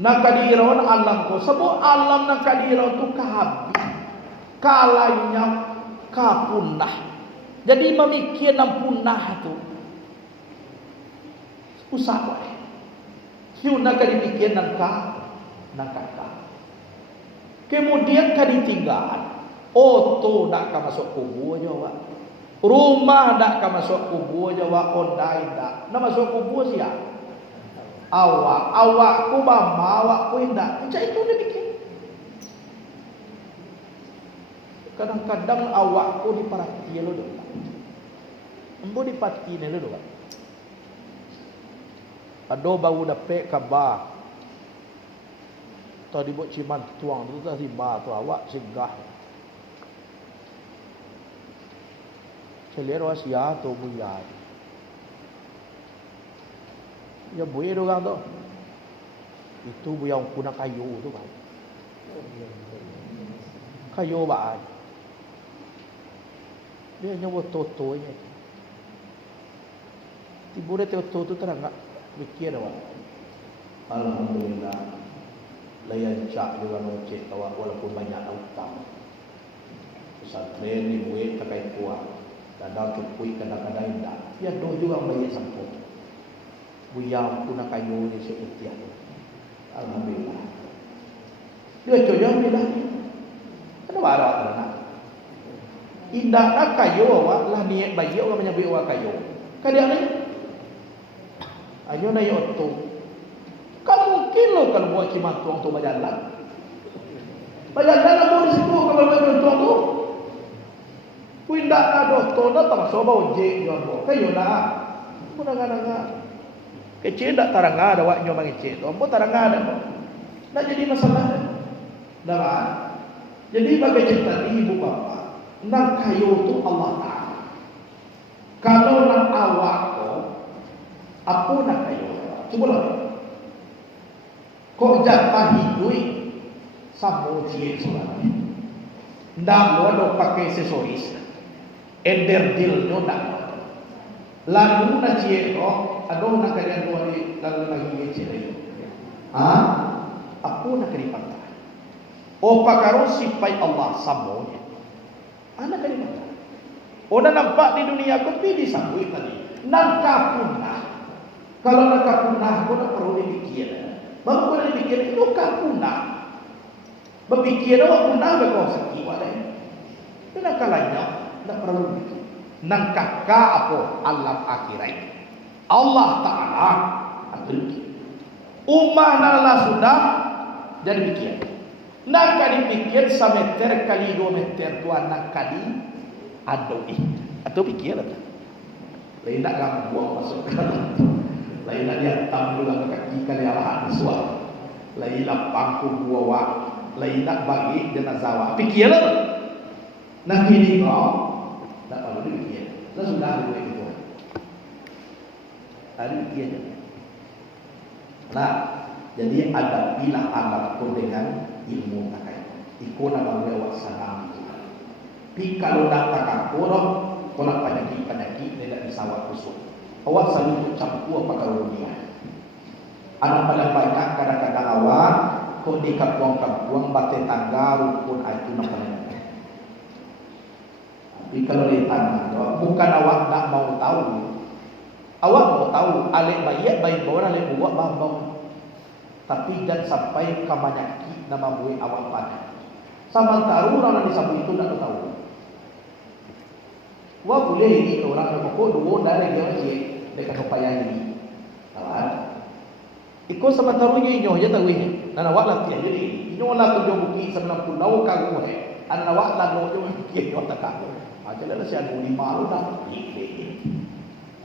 Nak kadiran alam ko. Sebab alam nak kadiran tu kehabis. Kalanya kapunah. Jadi memikir nak punah tu. Usah boleh. Siu nak dipikir nak kakak. Kemudian ditinggal. Oto nak masuk kubur je awak. Rumah nak masuk kubur je awak. Ondai tak. Nak masuk kubur siap. Awak ku bama, awak ku indah. Macam itu dia bikin. Kadang-kadang awak ku diperhati lo dulu. Embo dipati ni lo dulu. Ado baru dapat khabar. Tadi buat ciman tuang tu tadi ba tu awak singgah. Celero asia to buya. Ya buaya orang tu. Itu buaya kuna kayu tu kan. Kayu ba. Dia nyawa toto nya. Tibure te toto tu terang tak mikir awak. Alhamdulillah. Layan cak juga ngecek awak walaupun banyak utang. Pesantren ni buat pakai kuat. Kadang cupui kadang-kadang indah. Ya do juga bayar sampun. Buyam kuna kayu ni seperti itu. Alhamdulillah. Dia coba bila kenapa ada kerana indah nak kayu awak lah niat bayi awak menyabui awak kayu. Kadang ni ayo na yoto. Kamu mungkin lo kalau buat cima tuang tu berjalan. Berjalan apa di situ kalau buat tuang tu? Pindah na doktor na tak soba ojek jono. Kayu na. Muna kecil tak tarang ada awak nyoba kecil. Apa tarang ada? Tak jadi masalah. Dah. Jadi bagi cerita ni ibu bapa, nak kayu tu Allah Taala. Kalau nak awak tu, apa nak kayu? Cuba lah. Kok jatah hidup sama cie sebenarnya. Ndak lo pakai aksesoris. Ender deal no ndak. Lalu nak cie no, aduh nak kalian buat lalu lagi cie lagi. Apa nak kalian o pakaro sipai Allah samonya. Anak kali mana? Ona nampak di dunia aku pilih sambui tadi. Nangka punah. Kalau nangka punah, kau nak perlu dipikir. Baru kau nak dipikir itu punah. Berpikir awak punah berkau sakit wadah. Itu nangka lainnya, tak perlu dipikir. Nangka ka apa alam akhirat. Allah Taala akan ummah nala sudah jadi pikir. Nak dipikir semeter kali 2 meter tu anak kali adoi atau pikir tak? Lain nak kamu buang masuk ke dalam tu. Lain nak dia tamu dalam kaki kali arahan suar. Lain nak pangku buah. Lain nak bagi jenazah. Pikir tak? Nak kini kau tak perlu dipikir. Dah sudah boleh itu. Ada pikirnya. Nah, jadi ada bilang anak pun dengan ilmu takai. Iko na bawa wasana. Pi kalau nak takak korok, kolak penyakit tidak bisa awak kusuk. Awak selalu campur apa kalau dia. Anak paling banyak kadang-kadang awak kok di kampung-kampung bate tangga rukun itu nak paling. Tapi kalau di tangga, bukan awak nak mau tahu. Awak mau tahu alik baik bawah alik buat bambang. Tapi dan sampai ke penyakit nama buih awak pada. Sama tahu orang di sabu itu tak tahu. Wah boleh ini orang yang pokok dua dari dia je dekat upaya ini. Tahu? Ikut sama taruhnya inyo je tahu ini. Dan awak latih jadi. Inyo lah tu buki 90 lau kagu he. An awak lah no jo buki inyo tak kagu. Aja lah si anu 5 lu dah.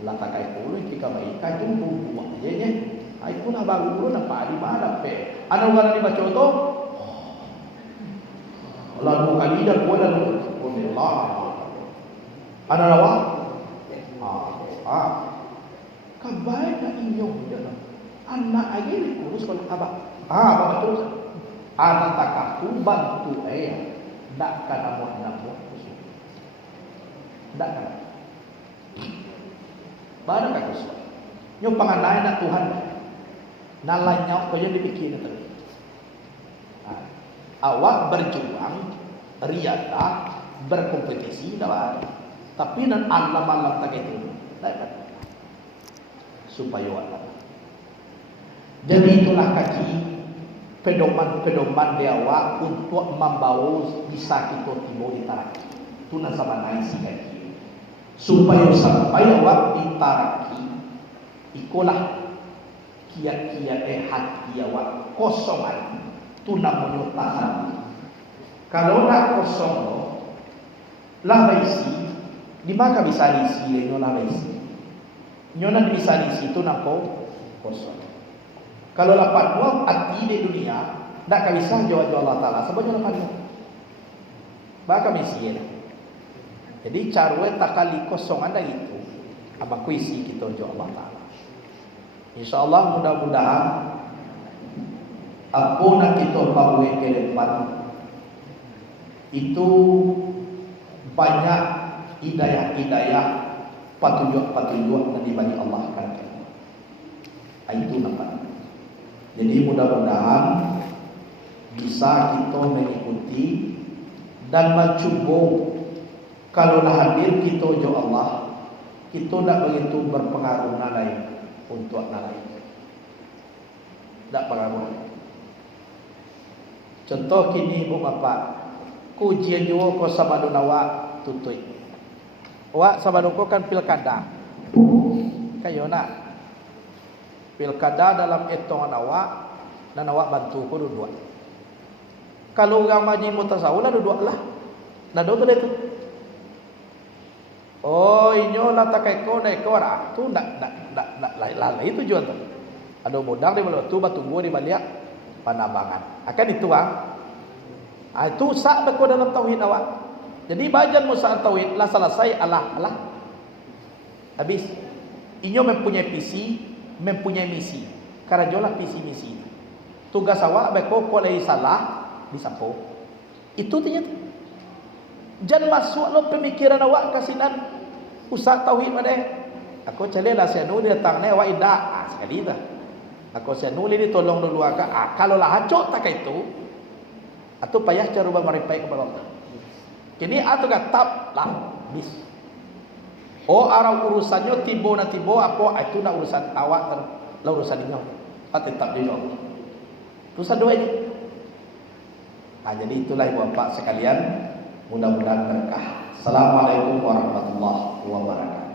Allah tak kai puluh kita baik kai tu buat je je. Itu nak baru dulu nampak di mana pe. Ada orang ni baca tu. Lalu kali dah buat lalu. Allah. Ada lawa. Kabai nak inyong dia. Anak lagi ni kurus kalau abah. Abah terus. Anak takah tu bantu ayah. Tak kena buat kusuk. Tak kena. Baru kata kusuk. Nyo panganai nak Tuhan. Nalanya kau yang dipikir tadi. Awak berjuang, riadah, berkompetisi, dah. Tapi nan alam tak itu, tak. Supaya awak. Jadi itulah kaji pedoman dia awak untuk membawa bisa kita timbul di taraki. Itu nak sama naik si kaji. Supaya sampai awak di taraki, ikolah kiat-kiat hati awak kosongan tu namanya tahan. Kalau nak kosong lah baisi di mana bisa diisi nyo lah baisi nyo nak bisa diisi tu nampo kosong. Kalau lapan buat hati di dunia tak bisa jawab Allah Taala sebab nyo lapan buat baka misi lah. Jadi carwe takali kosongan dah itu. Abang kuisi kita jo Allah Taala. InsyaAllah mudah-mudahan apa nak kita bawa ke depan itu banyak hidayah-hidayah, petunjuk-petunjuk yang dibagi Allah kepada kita. Itu nampak. Jadi mudah-mudahan bisa kita mengikuti dan mencuba. Kalau nak hadir kita jo Allah, kita tak begitu berpengaruh nalai untuk nalai. Tak pengaruh. Contoh kini bu bapa, kujian juga ko sabado nawa tutui. Wak sabado ko kan pilkada. Kayo nak pilkada dalam hitungan awak dan awak bantu ko dua. Kalau orang maji mutasawula dua lah. Nah do tu itu. Oh, inyo lah tak ko naik ko ara. Tu nak lain itu jual tu. Ada modal di bawah tu batunggu di balik panambangan. Akan itu itu sak beko dalam tauhid awak. Jadi bajan musa tauhid lah selesai Allah. Habis. Inyo mempunyai visi, mempunyai misi. Karena jolah visi misi. Tugas awak beko kolei salah disapo. Itu ternyata. Jangan masuk lo pemikiran awak kasinan usah tauhid mana. Aku calelah saya nuli datang ne awak indah sekali dah. Aku saya nuli ni tolong dulu agak. Kalau lah hacok tak itu, atau payah cara ubah meripai kepada Allah. Kini atau tap lah bis. Oh arah urusannya tibo na tibo apa itu nak urusan awak ter, lah urusan inyo. Tetap dia Allah. Urusan doa ini. Nah, jadi itulah ibu bapak sekalian, mudah-mudahan berkah. Assalamualaikum warahmatullahi wabarakatuh.